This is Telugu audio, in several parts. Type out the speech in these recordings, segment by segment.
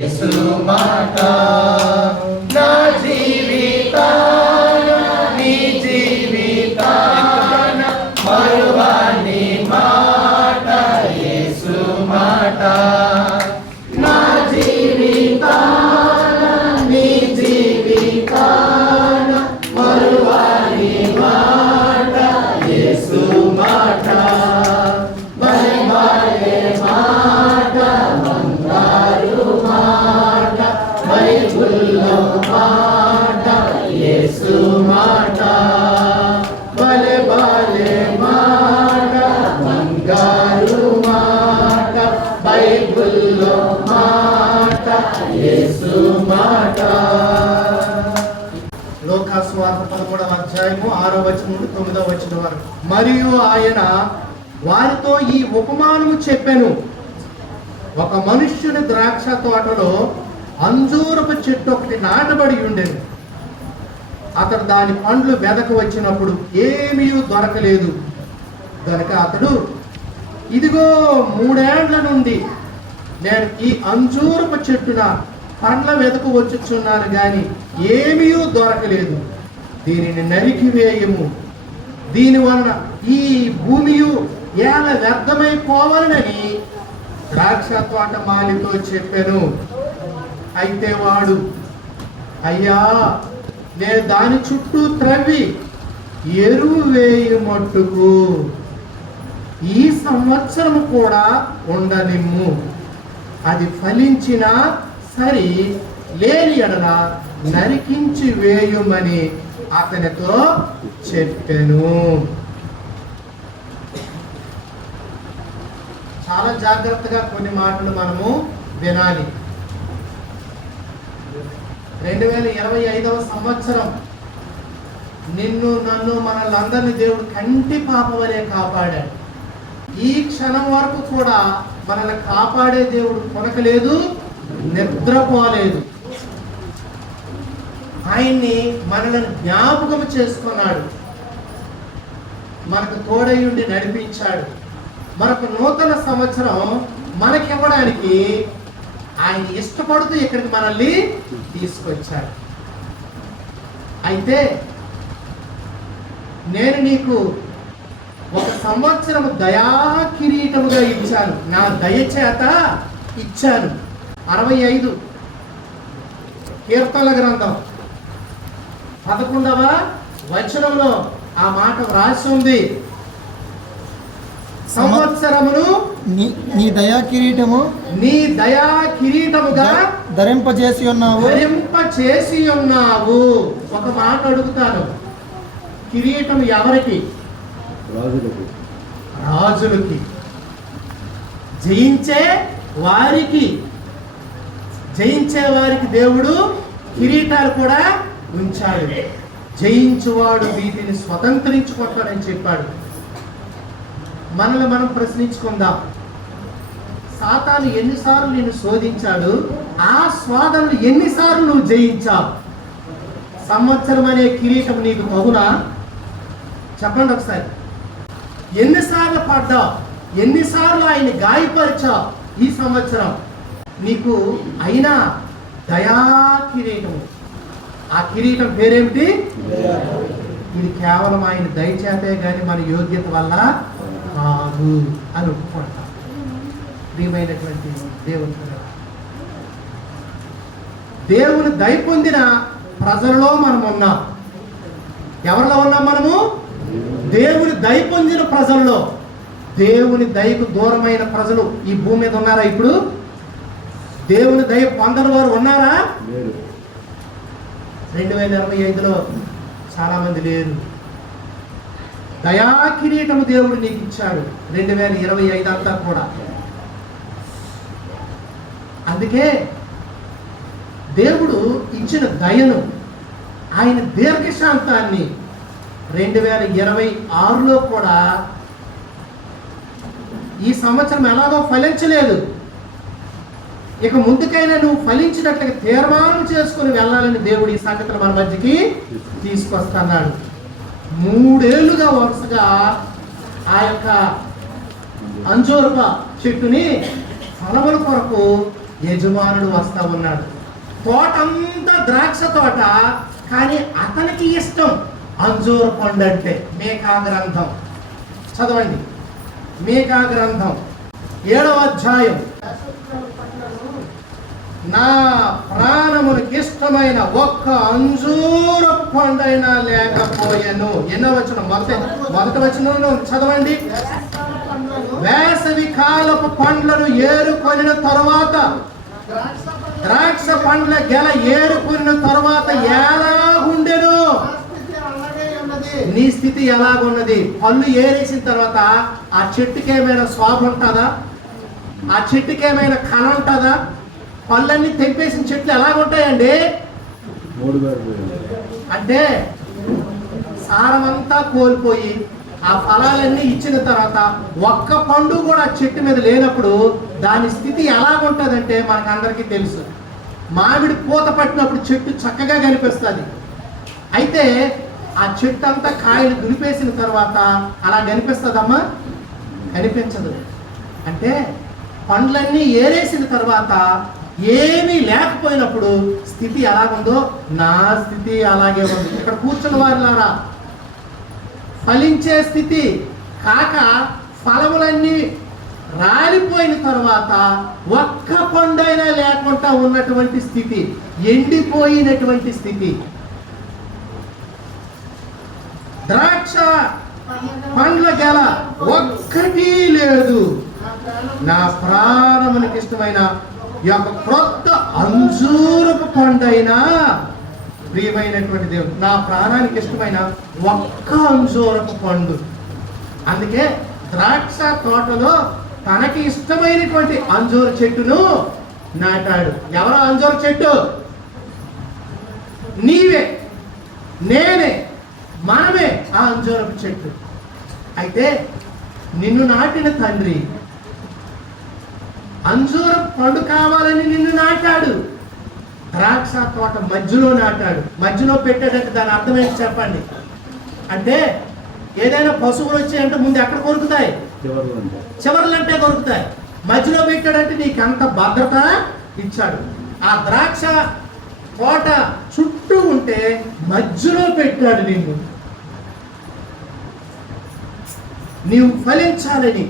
యేసు మాట నా జీవితాన నీ జీవితాన మరువని మాట యేసు మాట నా జీవితాన నీ జీవితాన మరువని మాట యేసు మాట భలే భలే మాట బంగారు మాట బైబిల్లో మాట యేసు మాట భలే భలే మాట బంగారు మాట బైబిల్లో మాట యేసు మాట. లూకాసు వార్త 13వ అధ్యాయము 6వ వచనం నుండి 9వ వచనం వరకు. మరియు ఆయన వారితో ఈ ఉపమానము చెప్పెను. ఒక మనుష్యుని ద్రాక్ష తోటలో అంజూరపు చెట్టు ఒకటి నాటబడి ఉండేది. అతడు దాని పండ్లు వెదక వచ్చినప్పుడు ఏమీ దొరకలేదు గనుక అతడు, ఇదిగో 3 ఏండ్ల నుండి నేను ఈ అంజూరపు చెట్టున పండ్ల వెదక వచ్చుచున్నాను గాని ఏమీ దొరకలేదు, దీనిని నరికివేయము, దీని వలన ఈ భూమియు ఏల వ్యర్థమైపోవాలని ద్రాక్ష తోట మాలితో చెప్పాను. అయితే వాడు, అయ్యా నేను దాని చుట్టూ త్రవ్వి ఎరువు వేయమట్టుకు ఈ సంవత్సరం కూడా ఉండనిమ్ము, అది ఫలించినా సరి, లేని ఎడల నరికించి వేయుమని అతనితో చెప్పాను. చాలా జాగ్రత్తగా కొన్ని మాటలు మనము వినాలి. 2025వ సంవత్సరం నిన్ను నన్ను మనల్ని దేవుడు కంటి పాప వలె కాపాడాడు. ఈ క్షణం వరకు కూడా మనల్ని కాపాడే దేవుడు కొనకలేదు, నిద్రపోలేదు. ఆయన్ని మనల్ని జ్ఞాపకం చేసుకున్నాడు, మనకు తోడయుండి నడిపించాడు. మనకు నూతన సంవత్సరం మనకివ్వడానికి ఆయన ఇష్టపడుతూ ఇక్కడికి మనల్ని తీసుకొచ్చాడు. అయితే నేను నీకు ఒక సంవత్సరం దయా కిరీటముగా ఇచ్చాను, నా దయచేత ఇచ్చాను. 65 కీర్తనల గ్రంథం 11వ వచనంలో ఆ మాట వ్రాసి ఉంది. సంవత్సరమును నీ దయా కిరీటము ధరింపజేసి ఉన్నావు. ఒక మాట అడుగుతాను, కిరీటం ఎవరికి? రాజులకి, జయించే వారికి దేవుడు కిరీటాలు కూడా ఉంచాడు. జయించువాడు వీటిని స్వతంత్రించుకుంటాడని చెప్పాడు. మనల్ని మనం ప్రశ్నించుకుందాం, సాతాను ఎన్నిసార్లు నిన్ను శోధించాడు, ఆ శోధనలు ఎన్నిసార్లు నువ్వు జయించావు? సంవత్సరం అనే కిరీటం నీకు తగునా? చెప్పండి ఒకసారి. ఎన్నిసార్లు పడ్డావు, ఎన్నిసార్లు ఆయన్ని గాయపరిచావు ఈ సంవత్సరం? నీకు అయినా దయా కిరీటం. ఆ కిరీటం పేరేమిటి? ఇది కేవలం ఆయన దయచేతే కానీ మన యోగ్యత వల్ల కాదు అని ఒప్పుకుంటాం. ప్రియమైనటువంటి దేవుని దయ పొందిన ప్రజలలో మనం ఉన్నాం. ఎవరిలో ఉన్నాం మనము? దేవుని దయ పొందిన ప్రజల్లో. దేవుని దయకు దూరమైన ప్రజలు ఈ భూమి మీద ఉన్నారా? ఇప్పుడు దేవుని దయ పొందని వారు ఉన్నారా? 2025లో చాలా మంది లేరు. దయా కిరీటము దేవుడు నీకు ఇచ్చాడు 2025 అంతా కూడా. అందుకే దేవుడు ఇచ్చిన దయను, ఆయన దీర్ఘశాంతాన్ని 2026లో కూడా ఈ సంవత్సరం ఎలాగో ఫలించలేదు, ఇక ముందుకైనా నువ్వు ఫలించినట్లుగా తీర్మానం చేసుకుని వెళ్ళాలని దేవుడు ఈ సంగతులు మన మధ్యకి తీసుకొస్తున్నాడు. 3 ఏళ్లుగా వరుసగా ఆ యొక్క అంజూరప చెట్టుని ఫలముల కొరకు యజమానుడు వస్తా ఉన్నాడు. తోటంతా ద్రాక్ష తోట, కానీ అతనికి ఇష్టం అంజూర పండు అంటే. మీకా గ్రంథం చదవండి, మీకా గ్రంథం 7వ అధ్యాయం. నా ప్రాణమునికి ఇష్టమైన ఒక్క అంజూర పండైనా లేకపోయాను. ఎన్నో వచనం? మొదటి వచనంలో చదవండి. వేసవి కాలపు పండ్లను ఏరుకొనిన తరువాత, ద్రాక్ష పండ్ల గెల ఏరుకొనిన తరువాత ఎలాగుండెను? నీ స్థితి ఎలాగున్నది? పళ్ళు ఏరేసిన తర్వాత ఆ చెట్టుకి ఏమైనా శోభ ఉంటుందా? ఆ చెట్టుకి ఏమైనా కళ ఉంటుందా? పళ్ళన్నీ తెంపేసిన చెట్లు ఎలాగుంటాయండి? అంటే సారమంతా కోల్పోయి ఆ ఫలాలన్నీ ఇచ్చిన తర్వాత ఒక్క పండు కూడా ఆ చెట్టు మీద లేనప్పుడు దాని స్థితి ఎలాగుంటుందంటే మనకందరికీ తెలుసు. మామిడి పూత పట్టినప్పుడు చెట్టు చక్కగా కనిపిస్తుంది. అయితే ఆ చెట్టు అంతా కాయలు దులిపేసిన తర్వాత అలా కనిపిస్తుందమ్మా? కనిపించదు. అంటే పండ్లన్నీ ఏరేసిన తర్వాత ఏమీ లేకపోయినప్పుడు స్థితి ఎలాగుందో నా స్థితి అలాగే ఉంది. ఇక్కడ కూర్చున్న వారిలారా, ఫలించే స్థితి కాక ఫలములన్నీ రాలిపోయిన తర్వాత ఒక్క పండైనా లేకుండా ఉన్నటువంటి స్థితి, ఎండిపోయినటువంటి స్థితి. ద్రాక్ష పండ్ల గెల ఒక్కటి లేదు. నా ప్రాణమునికి ఇష్టమైన ఈ యొక్క క్రొత్త అంజూరపు పండైనా, ప్రియమైనటువంటి దేవుడు, నా ప్రాణానికి ఇష్టమైన ఒక్క అంజూరపు పండు. అందుకే ద్రాక్ష తోటలో తనకి ఇష్టమైనటువంటి అంజూర చెట్టును నాటాడు. ఎవరో అంజూర చెట్టు? నీవే, నేనే, మనమే ఆ అంజూరపు చెట్టు. అయితే నిన్ను నాటిన తండ్రి అంజూర పండు కావాలని నిన్ను నాటాడు. ద్రాక్ష తోట మధ్యలో నాటాడు. మధ్యలో పెట్టాడంటే దాని అర్థం ఏంటి చెప్పండి? అంటే ఏదైనా పశువులు వచ్చాయంటే ముందు ఎక్కడ కొరుకుతాయి? చివర్లంటే కొరుకుతాయి. మధ్యలో పెట్టాడంటే నీకు అంత భద్రత ఇచ్చాడు. ఆ ద్రాక్ష తోట చుట్టూ ఉంటే మధ్యలో పెట్టాడు నిన్ను. నీవు ఫలించాలని.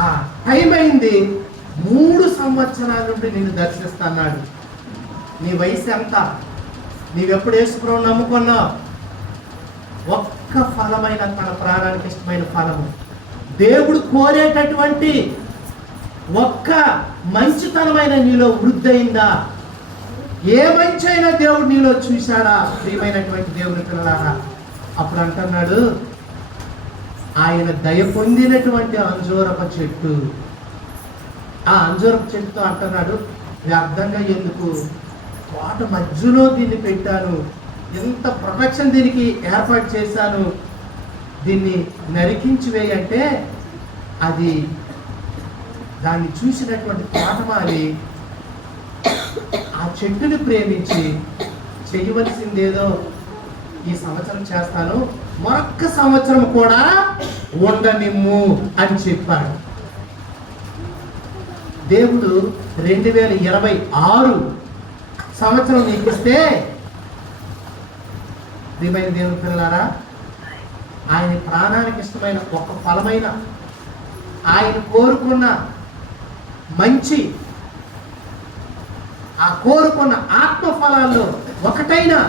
ఆ టైం అయింది. 3 సంవత్సరాల నుండి నిన్ను దర్శిస్తున్నాడు. నీ వయసు ఎంత? నీవెప్పుడు యేసుప్రభువుని నమ్ముకున్నావు? ఒక్క ఫలమైన తన ప్రాణానికి ఇష్టమైన ఫలము, దేవుడు కోరేటటువంటి ఒక్క మంచితనమైన నీలో వృద్ధి అయిందా? ఏ మంచి అయినా దేవుడు నీలో చూశాడా? ప్రియమైనటువంటి దేవుని పిల్లలారా, అప్పుడు అంటున్నాడు, ఆయన దయ పొందినటువంటి అంజూరపు చెట్టు. ఆ అంజూరపు చెట్టుతో అంటున్నాడు, వ్యర్థంగా ఎందుకు తోట మధ్యలో దీన్ని పెట్టాను, ఎంత ప్రొటెక్షన్ దీనికి ఏర్పాటు చేశాను, దీన్ని నరికించి వేయంటే అది దాన్ని చూసినటువంటి తోటమాలి ఆ చెట్టుని ప్రేమించి చేయవలసిందేదో ఈ సంవత్సరం చేస్తాను, మరొక్క సంవత్సరం కూడా ఉండనిమ్ము అని చెప్పాడు. దేవుడు 2026 సంవత్సరం నీకు ఇస్తే, ప్రియమైన దేవుని పిల్లలారా, ఆయన ప్రాణానికి ఇష్టమైన ఒక ఫలమైన, ఆయన కోరుకున్న మంచి, ఆ కోరుకున్న ఆత్మ ఫలాల్లో ఒకటైనా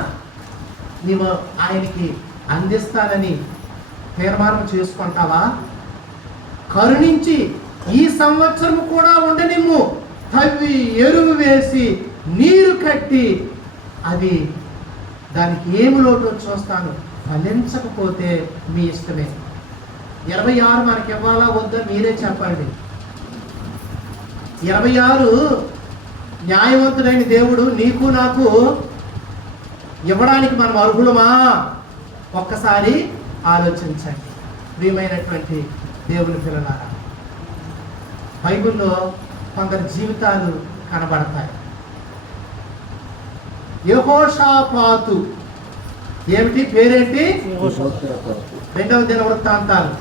నీవు ఆయనకి అందిస్తానని తీర్మానం చేసుకుంటావా? కరుణించి ఈ సంవత్సరం కూడా ఉండనిమ్ము, తవ్వి ఎరువు వేసి నీరు కట్టి అది దానికి ఏమి లోటు చూస్తాను, ఫలించకపోతే మీ ఇష్టమే. 26 మనకి ఇవ్వాలా వద్దా మీరే చెప్పండి. 26 న్యాయవంతుడైన దేవుడు నీకు నాకు ఇవ్వడానికి మనం అర్హులమా? ఒక్కసారి ఆలోచించండి ప్రియమైనటువంటి దేవుని పిల్లలారా. బైబిల్లో కొందరి జీవితాలు కనబడతాయి. యెహోషాపాతు ఏమిటి పేరేంటి? 2వ దినవృత్తాంతాలు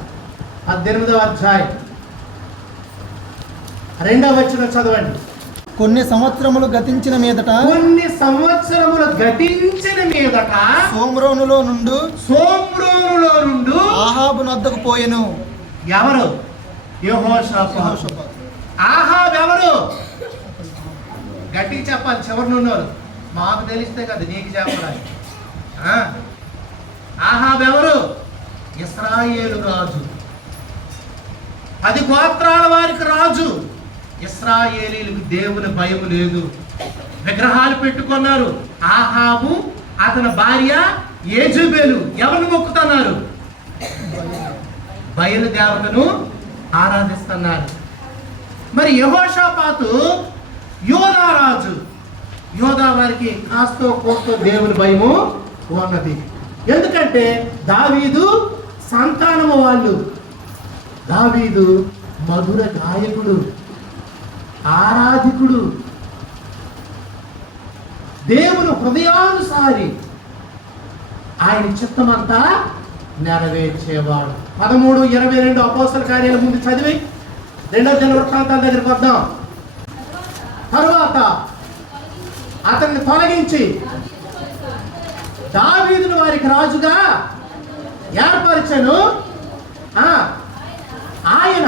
18వ అధ్యాయం రెండవ వచనం చదవండి. కొన్ని సంవత్సరములు గతించిన మీదట కొన్ని సంవత్సరములు గతించిన మీదట సోమ్రోనులో నుండు ఆహాబు నొద్దకు పోయెను. ఎవరు? యెహోషాపాతు. ఆహాబు ఎవరు? గట్టిగా చెప్పాలి, చివరి ఉన్నవారు. మాకు తెలిస్తే కదా నీకు చెప్పాలి. ఆహాబు ఎవరు? ఇశ్రాయేలు రాజు, 10 గోత్రాల వారికి రాజు. ఇశ్రాయేలీలకు దేవుని భయం లేదు, విగ్రహాలు పెట్టుకున్నారు. ఆహాబు అతని భార్య యేజబెలు ఎవరిని మొక్కుతున్నారు? బయలు దేవతను ఆరాధిస్తున్నారు. మరి యెహోషాపాతు యోధా రాజు. యోధా వారికి కాస్తో కోస్తో దేవుని భయము ఉన్నది. ఎందుకంటే దావీదు సంతానము వాళ్ళు. దావీదు మధుర గాయకుడు, ఆరాధికుడు, దేవుని హృదయానుసారి, ఆయన చిత్తమంతా నెరవేర్చేవాడు. 13:22 అపోస్తల కార్యాల ముందు చదివి 2వ దినవృత్తాంతాల దగ్గరికి వద్దాం. తరువాత అతన్ని తొలగించి దావీదును వారికి రాజుగా ఏర్పరిచెను. ఆయన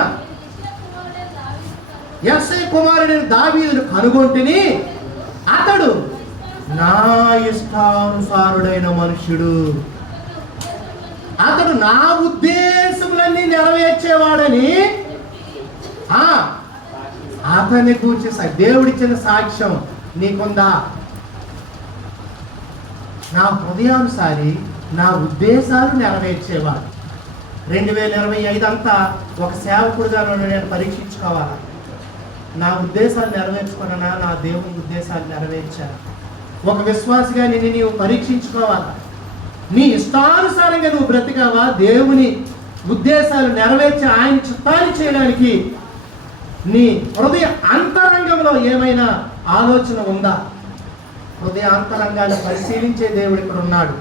యెస్సై కుమారుడైన దావీదును కనుగొంటిని, అతడు నా ఇష్టానుసారుడైన మనుష్యుడు, అతడు నా ఉద్దేశములన్నీ నెరవేర్చేవాడని అతన్ని కూర్చి దేవుడిచ్చిన సాక్ష్యం నీకుందా? నా హృదయానుసారి నా ఉద్దేశాలు నెరవేర్చేవాడు. 2025 అంతా ఒక సేవకుడుగా నేను పరీక్షించుకోవాలా. నా ఉద్దేశాలు నెరవేర్చుకున్నా, నా దేవుని ఉద్దేశాలు నెరవేర్చాను. ఒక విశ్వాసిగా నీవు పరీక్షించుకోవాలా. నీ ఇష్టానుసారంగా నువ్వు బ్రతికావా? దేవుని ఉద్దేశాలు నెరవేర్చి ఆయన చిత్తాన్ని చేయడానికి నీ హృదయ అంతరంగంలో ఏమైనా ఆలోచన ఉందా? హృదయ అంతరంగాన్ని పరిశీలించే దేవుడు ఇక్కడ ఉన్నాడు.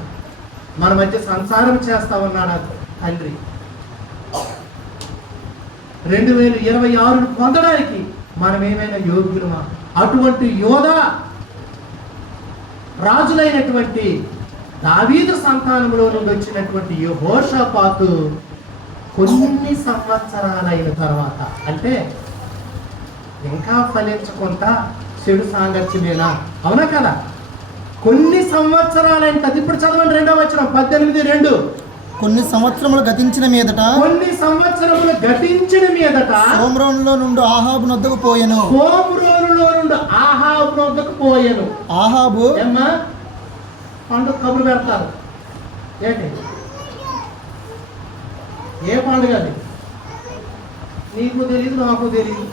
మన మధ్య సంసారం చేస్తా ఉన్నాడు తండ్రి. 2026 పొందడానికి మనం ఏమైనా యోగ్యులమా? అటువంటి యోధా రాజులైనటువంటి దావీదు సంతానంలో నుండి వచ్చినటువంటి యెహోషాపాతు కొన్ని సంవత్సరాలైన తర్వాత, అంటే ఇంకా ఫలించకుండా చెడు సాంగత్యమేనా? అవునా కదా? కొన్ని సంవత్సరాలైన తర్వాత, ఇప్పుడు చదవండి 2వ వచనం 18:2. కొన్ని సంవత్సరములు గతించిన మీదట సోమ్రోనులో నుండి ఆహాబు నొద్దకు పోయెను. ఆహాబు ఏమ్మా పండుగ కబురు పెడతారు ఏంటి? ఏ పండుగ అది? నీకు తెలియదు, నాకు తెలియదు.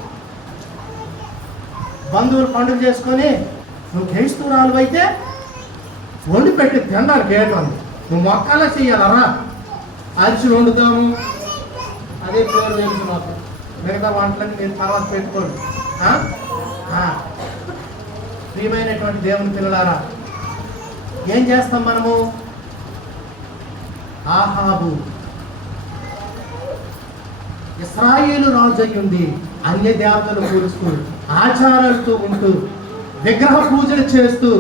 బంధువులు పండుగ చేసుకొని నువ్వు క్రైస్తవురాలు అయితే వండి పెట్టి తినడానికి ఏంటంది? నువ్వు మొక్కలా చెయ్యాలరా? అరిచి వండుతాము, అదే పేరు తెలుసు మాకు. మిగతా వంటలన్నీ నేను తర్వాత పెట్టుకోండి. ప్రియమైనటువంటి దేవుని పిల్లలారా, ఏం చేస్తాం మనము? ఆహాబు ఇశ్రాయేలు రాజు అయ్యుండి అన్య దేవతలు పూజిస్తూ, ఆచారాలతో ఉంటూ, విగ్రహ పూజలు చేస్తూ,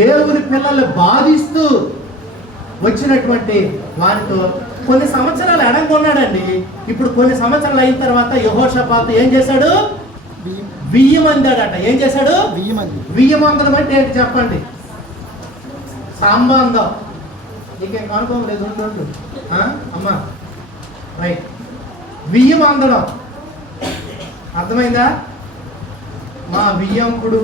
దేవుని పిల్లల్ని బాధిస్తూ వచ్చినటువంటి వారితో కొన్ని సంవత్సరాలు ఎడంగొన్నాడండి. ఇప్పుడు కొన్ని సంవత్సరాలు అయిన తర్వాత యెహోషాపాతు ఏం చేశాడు? 1000 మందాడట. ఏం చేశాడు? 1000 మంది. 1000 మందడం అంటే ఏంటి చెప్పండి? సంబంధం. నీకేం కనుకోం లేదు, ఉండు అమ్మా. రైట్, 1000 మందడం అర్థమైందా? మా బియ్యంకుడు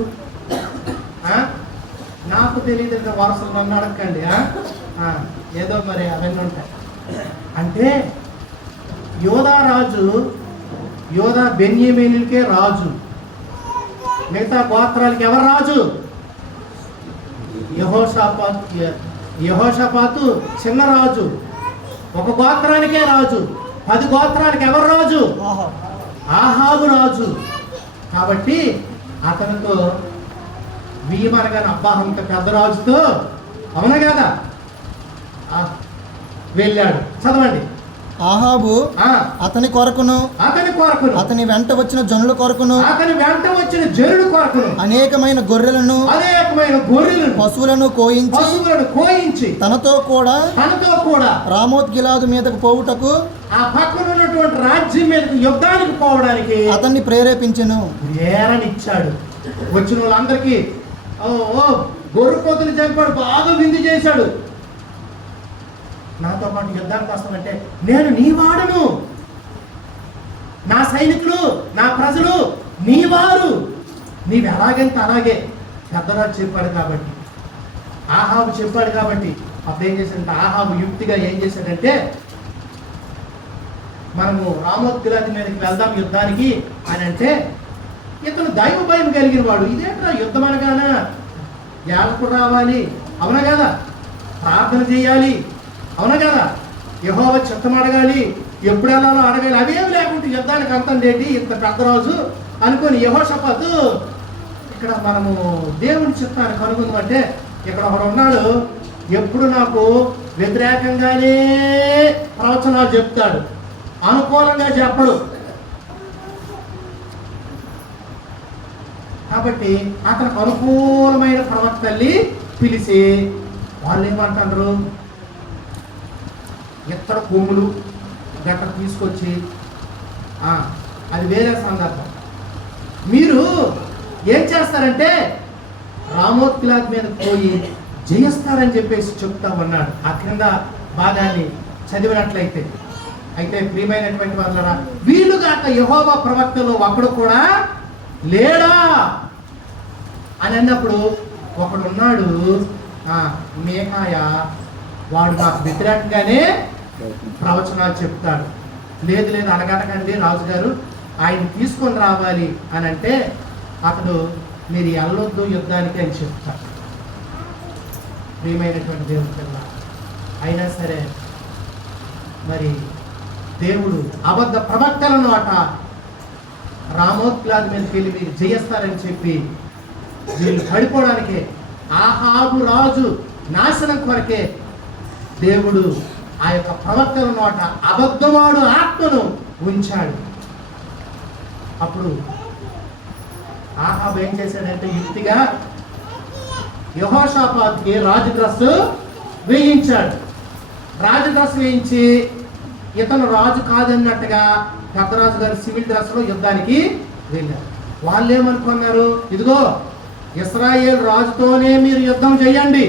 నాకు తెలియదు, వరుసలు నన్ను అడగండి. ఏదో మరి అవన్నీ ఉంటాయి. అంటే యోధా రాజు, యోధా బెన్యామీనులకే రాజు. మిగతా గోత్రాలకి ఎవరు రాజు? యెహోషాపాతు చిన్న రాజు, ఒక గోత్రానికే రాజు. 10 గోత్రానికి ఎవరు రాజు? ఆహాబు రాజు. కాబట్టి అతనితో వీమనగానే అబ్బాహంత పెద్ద రాజుతో, అవునా కదా, వెళ్ళాడు. చదవండి ఆహాబు ఆ, అతని కొరకును అతని కొరకును, అతని వెంట వచ్చిన జనుల కొరకును అతని వెంట వచ్చిన జనుడు కొరకును అనేకమైన గొర్రెలను అనేకమైన గొర్రెలను పశువులను కోయించి పశువులను కోయించి తనతో కూడా రామోత్ గిలాదు మీదకు పోవుటకు ఆ పక్కన ఉన్నటువంటి రాజ్యం మీదకి యుద్ధానికి పోవడానికి అతన్ని ప్రేరేపించెను. ప్రేరణిచ్చాడు. వచ్చిన వాళ్ళందరికీ ఓ గొర్రె పోతులు చంపాడు, బాగా విందు చేశాడు. నాతో పాటు యుద్ధానికి వస్తామంటే నేను నీ వాడును, నా సైనికులు నా ప్రజలు నీ వారు, నీవు ఎలాగంటే అలాగే పెద్దరాజు చెప్పాడు కాబట్టి, ఆహాబు చెప్పాడు కాబట్టి అప్పుడు ఏం చేశాడంటే ఆహాబు యుక్తిగా ఏం చేశాడంటే మనము రామోత్ గిలాదు మీదకి వెళ్దాం యుద్ధానికి అని అంటే ఇతను దైవ భయం కలిగిన వాడు. ఇదేంట్రా యుద్ధం అనగానే యాజకుడు రావాలి, అవునా కదా, ప్రార్థన చేయాలి, అవునా కదా, యెహోవా చిత్తం అడగాలి, ఎప్పుడు వెళ్ళాలో అడగాలి, అవేమి లేకుంటే యుద్ధానికి అంతం ఏంటి ఇంత పెద్ద రోజు అనుకొని యెహోషాపాతు ఇక్కడ మనము దేవుని చిత్తాన్ని కనుగొందామంటే ఇక్కడ ఒకడు ఉన్నాడు, ఎప్పుడు నాకు వ్యతిరేకంగానే ప్రవచనాలు చెప్తాడు, అనుకూలంగా చెప్పడు. కాబట్టి అతనికి అనుకూలమైన ప్రవక్తల్ని పిలిచి వాళ్ళు ఏమంటారు, ఎత్తడ కొమ్ములు గట్ట తీసుకొచ్చి అది వేరే సందర్భం. మీరు ఏం చేస్తారంటే రామోత్ గిలాదు మీద పోయి జయిస్తారని చెప్పేసి చెప్తా ఉన్నాడు. ఆ క్రింద భాగాన్ని చదివినట్లయితే అయితే ప్రియమైనటువంటి వాళ్ళరా, వీలుగాక యెహోవా ప్రవక్తలో ఒకడు కూడా లేడా అని అన్నప్పుడు ఒకడున్నాడు, మేకాయ, వాడు నాకు వ్యతిరేకంగానే ప్రవచనాలు చెప్తాడు. లేదు లేదు అడగటకండి రాజుగారు, ఆయన తీసుకొని రావాలి అని అంటే అతడు మీరు వెళ్ళొద్దు యుద్ధానికి అని చెప్తాడు. ప్రియమైనటువంటి దేవుని పిల్ల అయినా సరే మరి దేవుడు అబద్ధ ప్రవక్తలను అట రామోత్ గిలాదు మీదకి వెళ్ళి మీరు జయిస్తారని చెప్పి వీళ్ళు పడిపోవడానికే ఆహాబు రాజు నాశనం కొరకే దేవుడు ఆ యొక్క ప్రవక్తలను అట అబద్ధవాడు ఆత్మను ఉంచాడు. అప్పుడు ఆహాబు ఏం చేశాడంటే యుక్తిగా యెహోషాపాతుకి రాజు డ్రెస్ వేయించాడు. రాజు డ్రెస్ వేయించి ఇతను రాజు కాదన్నట్టుగా పెద్దరాజు గారు సివిల్ డ్రెస్లో యుద్ధానికి వెళ్ళారు. వాళ్ళు ఏమనుకున్నారు, ఇదిగో ఇశ్రాయేల్ రాజుతోనే మీరు యుద్ధం చేయండి,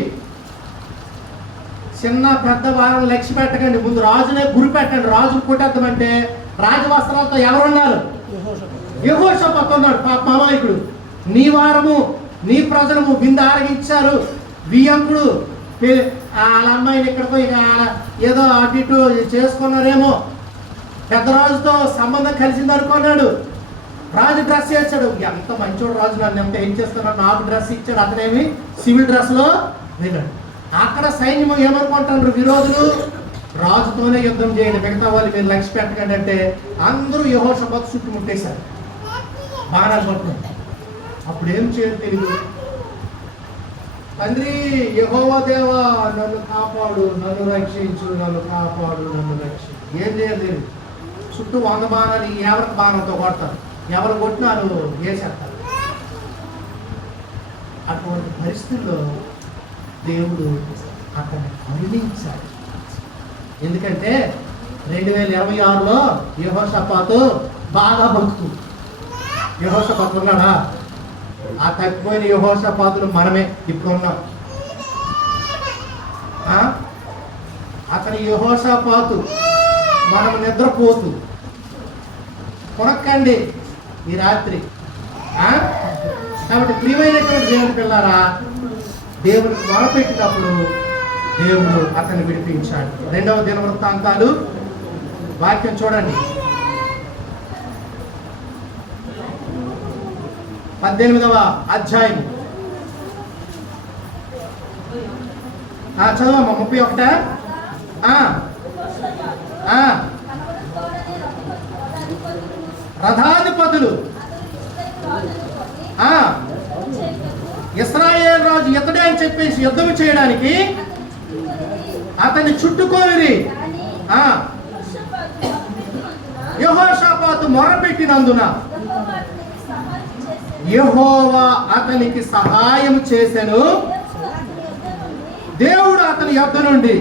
చిన్న పెద్ద వారం లక్ష్య పెట్టకండి, ముందు రాజునే గురి పెట్టండి, రాజు కొట్టేద్దామంటే రాజవస్త్రాలతో ఎవరున్నారు, యెహోషాపాతు ఉన్నాడు. పాప అమాయకుడు, నీ వారము నీ ప్రజలము విందు ఆరగించారు, వియంకుడు వాళ్ళ అమ్మాయిని ఇక్కడికో ఇక ఏదో అటు ఇటు చేసుకున్నారేమో, పెద్ద రాజుతో సంబంధం కలిసింది అనుకున్నాడు, రాజు డ్రెస్ వేసాడు. ఎంత మంచోడు రాజు, నన్ను ఎంత ఏం చేస్తున్నాడు, నాకు డ్రెస్ ఇచ్చాడు, అతనేమి సివిల్ డ్రెస్లో వెళ్ళాడు. అక్కడ సైన్యం ఏమనుకుంటారు విరోధులు, రాజుతోనే యుద్ధం చేయండి, మిగతా వాళ్ళు మీరు లక్ష్య పెట్టకండి అంటే అందరూ యెహోషాపాతు చుట్టుముట్టేశారు, బాణాలు పట్టుకుని. అప్పుడు ఏం చేయాలి తెలియదు, తండ్రి యెహోవా దేవా నన్ను కాపాడు, నన్ను రక్షించు, నన్ను కాపాడు, నన్ను రక్షించు. ఏం చేయలేదు, చుట్టూ 100 బాణాలు ఎవరికి బాణంతో కొడతారు, ఎవరు కొట్టినారు వేసేస్తారు. అటువంటి పరిస్థితుల్లో దేవుడు అతన్ని కరుణించాడు. ఎందుకంటే 2026లో యెహోషాపాతు బాగా బతుకు. యెహోషాపాతు ఉన్నాడా, ఆ తప్పిపోయిన యెహోషాపాతులు మనమే ఇప్పుడున్నాం. అతని యెహోషాపాతు మనం నిద్రపోతూ కొనక్కండి ఈ రాత్రి. కాబట్టి ప్రియమైనటువంటి దేవుని పిల్లారా, దేవుడికి మొరపెట్టినప్పుడు దేవుడు అతన్ని విడిపించాడు. 2వ దినవృత్తాంతాలు వాక్యం చూడండి, 18వ అధ్యాయం చదవమ్మా. 31 రథాధిపతులు ఇశ్రాయేల్ రాజు ఇతడే అని చెప్పేసి యుద్ధం చేయడానికి అతన్ని చుట్టుకోనిరి. యెహోషాపాతు మొరపెట్టినందున యెహోవా అతనికి సహాయం చేసెను. దేవుడు అతని యొద్ద నుండి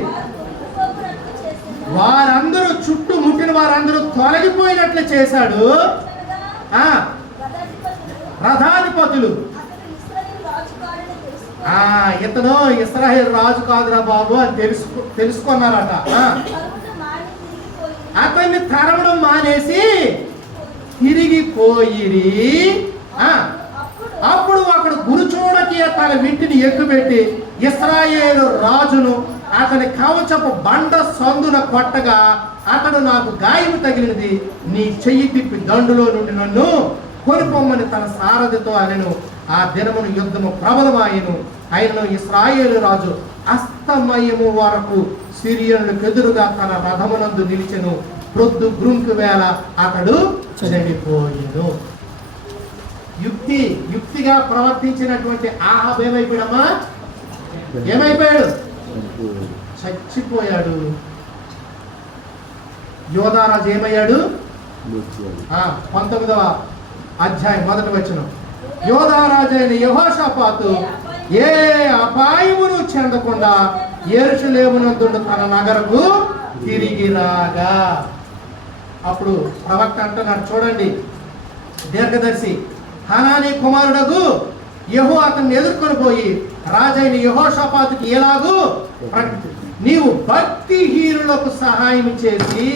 వారందరూ చుట్టుముట్టిన వారందరూ తొలగిపోయినట్లు చేశాడు. రథాధిపతులు ఇతను ఇశ్రాయేలు రాజు కాదురా బాబు అని తెలుసుకున్నారట. అతన్ని తరవడం మానేసి తిరిగిపోయిరి. అప్పుడు అక్కడ గురుచూడకి తన వింటిని ఎక్కుపెట్టి ఇశ్రాయేలు రాజును అతని కవచపు బండ సందున కొట్టగా అతడు నాకు గాయము తగిలినది, నీ చెయ్యి తిప్పి దండులో నుండి నన్ను కొనిపోమ్మని తన సారథితో అనెను. ఆ దినమును యుద్ధము ప్రబలమాయెను. అయినను ఇశ్రాయేలు రాజు అస్తమయము వరకు సిరియనులకు ఎదురుగా తన రథమునందు నిలిచెను. ప్రొద్దు గ్రుంకు వేళ అతడు చనిపోయెను. యుక్తిగా ప్రవర్తించినటువంటి ఆహాబు ఏమైపోయాడమ్మా? ఏమైపోయాడు? చచ్చిపోయాడు. యోధారాజు ఏమయ్యాడు? 19వ అధ్యాయం 1వ వచనం. యోధారాజు అయిన యెహోషాపాతు ఏ అపాయమును చెందకుండా యెరూషలేమునందు తన నగరకు తిరిగి రాగా. అప్పుడు ప్రవక్త అంటున్నాడు, చూడండి, దీర్ఘదర్శి హనానీ కుమారుడగు యెహూ అతన్ని ఎదుర్కొని పోయి రాజైన యెహోషాపాతుకి ఎలాగూ నీవు భక్తిహీనులకు సహాయం చేసి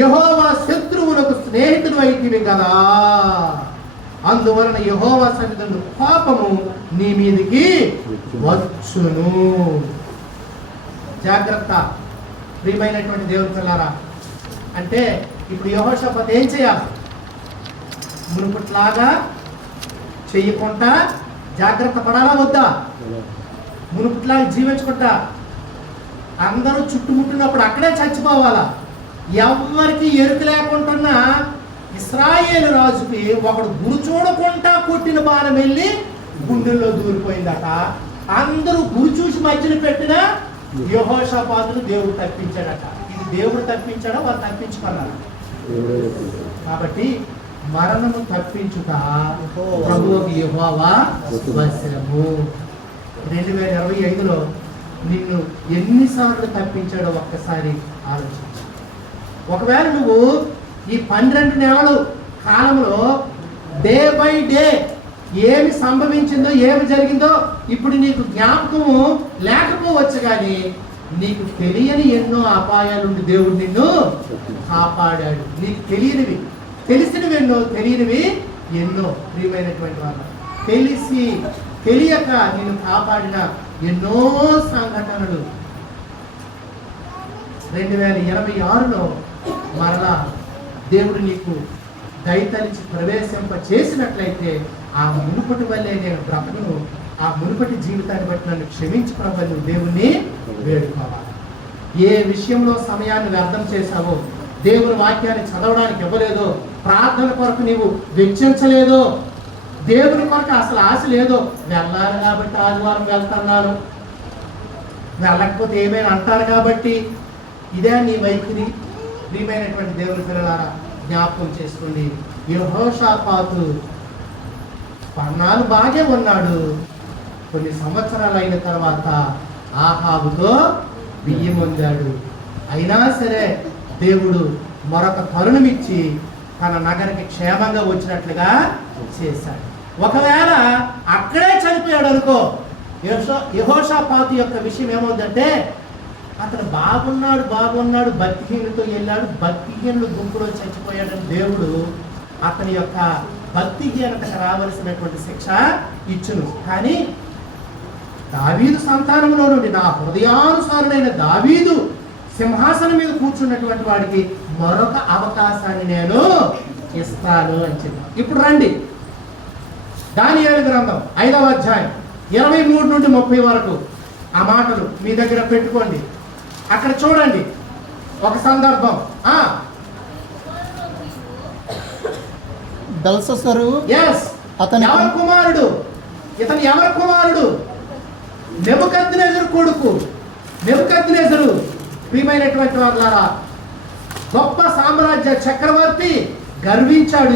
యెహోవా శత్రువులకు స్నేహితుడు అయితివి కదా, అందువలన యెహోవా సన్నిధిలో పాపము నీ మీదికి వచ్చును. జాగ్రత్త ప్రియమైనటువంటి దేవుని పిల్లారా. అంటే ఇప్పుడు యెహోషాపాతు ఏం చేయాలి? మునుపట్లాగా చెయ్యకుండా జాగ్రత్త పడాలా వద్దా? మునుపట్లాగా జీవించుకుంటా అందరూ చుట్టుముట్టినప్పుడు అక్కడే చచ్చిపోవాలా? ఎవరికి ఎరుక లేకుండా ఇశ్రాయేలు రాజుకి ఒకడు గురి చూడకుండా కొట్టిన బాణం వెళ్ళి గుండెల్లో దూరిపోయిందట. అందరూ గురి చూసి మధ్యన పెట్టిన యెహోషాపాతును దేవుడు తప్పించాడట. ఇది దేవుడు తప్పించాడా, వారు తప్పించుకున్నారా? కాబట్టి మరణము తప్పించుట ప్రభువుకి యెహోవా వశము. 2025లో నిన్ను ఎన్నిసార్లు తప్పించాడో ఒక్కసారి ఆలోచించు. ఒకవేళ నువ్వు ఈ 12 నెలలు కాలంలో డే బై డే ఏమి సంభవించిందో, ఏమి జరిగిందో ఇప్పుడు నీకు జ్ఞాపకము లేకపోవచ్చు, కానీ నీకు తెలియని ఎన్నో అపాయాలుండి దేవుడు నిన్ను కాపాడాడు. నీకు తెలియనివి తెలిసినవి ఎన్నో, తెలియనివి ఎన్నో. ప్రియమైనటువంటి వాళ్ళు, తెలిసి తెలియక నిన్ను కాపాడిన ఎన్నో సంఘటనలు 2026లో మరలా దేవుడు నీకు దయతలిచి ప్రవేశింప చేసినట్లయితే ఆ మునుపటి వల్లే నేను బ్రతకను, ఆ మునుపటి జీవితాన్ని బట్టి నన్ను క్షమించుకోవాలి. నువ్వు దేవుణ్ణి వేడుకోవాలి. ఏ విషయంలో సమయాన్ని వ్యర్థం చేశావో, దేవుని వాక్యాన్ని చదవడానికి ఇవ్వలేదో, ప్రార్థన కొరకు నీవు వెచ్చించలేదో, దేవుని కొరకు అసలు ఆశ లేదో, వెళ్ళాలి కాబట్టి ఆదివారం వెళ్తున్నాను, వెళ్ళకపోతే ఏమైనా అంటారు కాబట్టి ఇదే నీ వైఖరి. ప్రియమైనటువంటి దేవుని పిల్లలారా, జ్ఞాపకం చేసుకోండి. యెహోషాపాతు పన్నాలు బాగే ఉన్నాడు. కొన్ని సంవత్సరాలు అయిన తర్వాత ఆహాబుతో బియ్యం పొందాడు. అయినా సరే దేవుడు మరొక తరుణమిచ్చి తన నగరికి క్షేమంగా వచ్చినట్లుగా చేశాడు. ఒకవేళ అక్కడే చనిపోయాడు అనుకో, యెహోషాపాతు యొక్క విషయం ఏమవుతుందంటే, అతను బాగున్నాడు భక్తిహీనులతో వెళ్ళాడు, భక్తిహీనులు గుంపులో చచ్చిపోయాడని దేవుడు అతని యొక్క భక్తిహీనతకు రావలసినటువంటి శిక్ష ఇచ్చును. కానీ దావీదు సంతానంలో నుండి నా హృదయానుసారుడైన దావీదు సింహాసనం మీద కూర్చున్నటువంటి వాడికి మరొక అవకాశాన్ని నేను ఇస్తాను అని చెప్పాను. ఇప్పుడు రండి, దానియేలు గ్రంథం 5వ అధ్యాయం 23 నుండి 30 వరకు ఆ మాటలు మీ దగ్గర పెట్టుకోండి. అక్కడ చూడండి ఒక సందర్భం. బెల్షస్సరు అతని ఎవరి కుమారుడు? ఇతను ఎవరి కుమారుడు? నెబుకద్నెజరు కొడుకు. నెబుకద్నెజరు ప్రియమైనటువంటి వారులారా, గొప్ప సామ్రాజ్య చక్రవర్తి గర్వించాడు.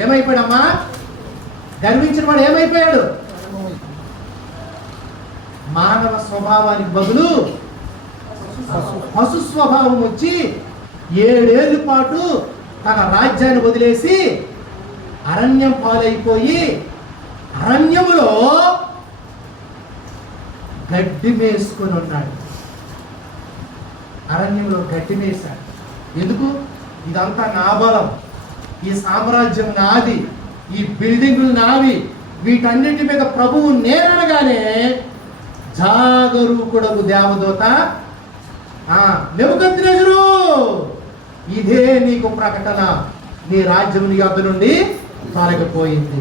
ఏమైపోయాడమ్మా? గర్వించిన వాడు ఏమైపోయాడు? మానవ స్వభావానికి బదులు పశు స్వభావం వచ్చి 7 ఏళ్ళ పాటు తన రాజ్యాన్ని వదిలేసి అరణ్యం పాలైపోయి అరణ్యములో గడ్డి మేసుకొని ఉన్నాడు. అరణ్యంలో గడ్డి మేశాడు. ఎందుకు? ఇదంతా నా బలం, ఈ సామ్రాజ్యం నాది, ఈ బిల్డింగులు నావి, వీటన్నిటి మీద ప్రభువు నేననగానే జాగరూకుడగు దేవదూత నెబుకద్నెజరు, ఇదే నీకు ప్రకటన, నీ రాజ్యం నీ యొద్ద నుండి తొలగిపోయింది.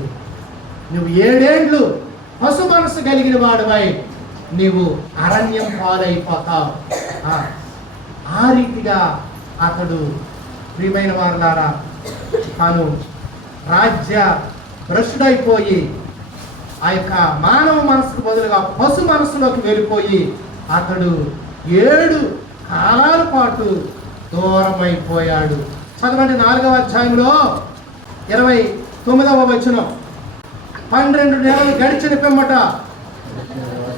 నువ్వు 7 ఏళ్ళు పశు మనసు కలిగిన వాడివై నీవు అరణ్యం పాలైపోతావు. ఆ రీతిగా అతడు, ప్రియమైన వారులారా, తాను రాజ్య భ్రష్టుడైపోయి ఆ యొక్క మానవ మనసుకు బదులుగా పశు మనసులోకి వెళ్ళిపోయి అతడు 7 కాలాల పాటు దూరమైపోయాడు. చదవండి 4వ అధ్యాయంలో 29వ వచనం. 12 నెలలు గడిచిన పిమ్మట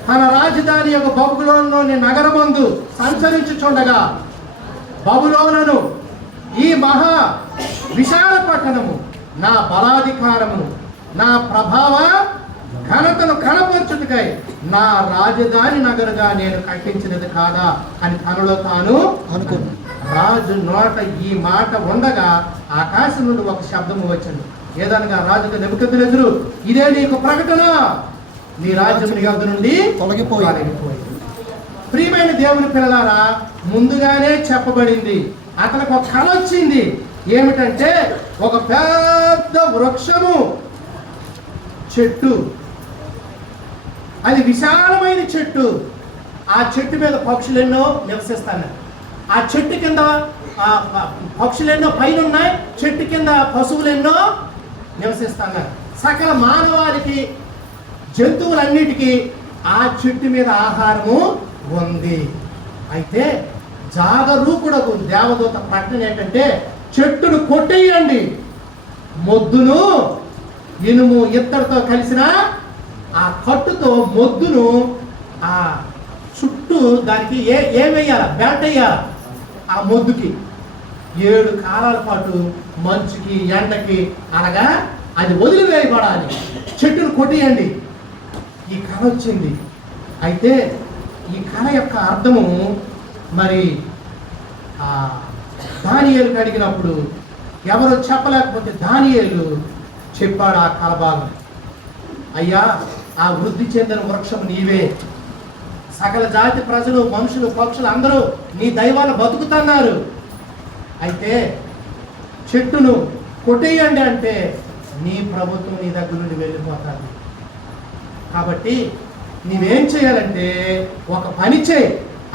తన రాజధాని యొక్క బబులోనులోని నగరమందు సంచరించుచుండగా బబులోనును, ఈ మహా విశాల పట్టణము నా బలాధికారమును నా ప్రభావ ఘనతను కనపరచుటకై నా రాజధాని నగరుగా నేను కట్టించినది కాదా అని తనలో తాను అనుకున్నాడు. రాజు నోట ఈ మాట ఉండగా ఆకాశం నుండి ఒక శబ్దము వచ్చింది. ఏదనగా రాజుకు నెబుకద్నెజరు, ఇదే నీకు ప్రకటన, నీ రాజ్యం నీ యొద్ద నుండి తొలగిపోయింది. ప్రియమైన దేవుని పిల్లలారా, ముందుగానే చెప్పబడింది. అతనికి ఒక కల వచ్చింది. ఏమిటంటే ఒక పెద్ద వృక్షము, చెట్టు, అది విశాలమైన చెట్టు. ఆ చెట్టు మీద పక్షులు ఎన్నో నివసిస్తాయి. ఆ చెట్టు కింద పక్షులు ఎన్నో పైన ఉన్నాయి, చెట్టు కింద పశువులు ఎన్నో నివసిస్తున్నాయి. సకల మానవాళికి, జంతువులన్నిటికీ ఆ చెట్టు మీద ఆహారము ఉంది. అయితే జాగరూకుడకు దేవదూత ప్రకటన ఏంటంటే, చెట్టును కొట్టేయండి, మొద్దును ఇనుము ఇత్తడితో కలిసిన ఆ కట్టుతో మొద్దును ఆ చుట్టూ దానికి ఏమేయాల, బెల్ట్ వేయాల. ఆ మొద్దుకి 7 కాలాల పాటు మంచుకి ఎండకి అనగా అది వదిలివేయబడాలి. చెట్టును కొట్టేయండి. ఈ కళ వచ్చింది. అయితే ఈ కళ యొక్క అర్థము మరి దానియేలుకి అడిగినప్పుడు ఎవరో చెప్పలేకపోతే దానియేలు చెప్పాడు ఆ కళ భాగం. అయ్యా, ఆ వృద్ధి చెందిన వృక్షం నీవే. సకల జాతి ప్రజలు, మనుషులు, పక్షులు అందరూ నీ దైవాలు బతుకుతున్నారు. అయితే చెట్టును కొట్టేయండి అంటే నీ ప్రభుత్వం నీ దగ్గర నుండి వెళ్ళిపోతుంది. కాబట్టి నీవేం చేయాలంటే ఒక పని చేయి.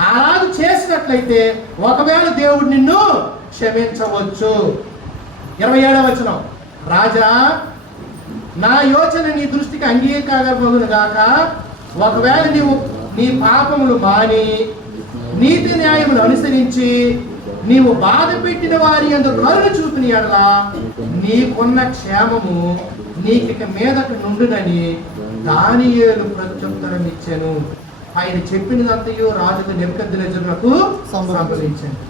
అలాగ చేసినట్లయితే ఒకవేళ దేవుడు నిన్ను క్షమించవచ్చు. 27వ వచనం. రాజా, నా యోచన నీ దృష్టికి అంగీకారమగును గాక. ఒకవేళ నీవు నీ పాపములు మాని నీతి న్యాయములు అనుసరించి నీవు బాధ పెట్టిన వారి యందు కరుణ చూపిన యెడల నీకున్న క్షేమము నీకిక మీదకు నుండునని దానియేలు ప్రత్యుత్తరం ఇచ్చెను. ఆయన చెప్పినదంతయు రాజుకు నెబుకద్నెజరునకు సంభవించింది.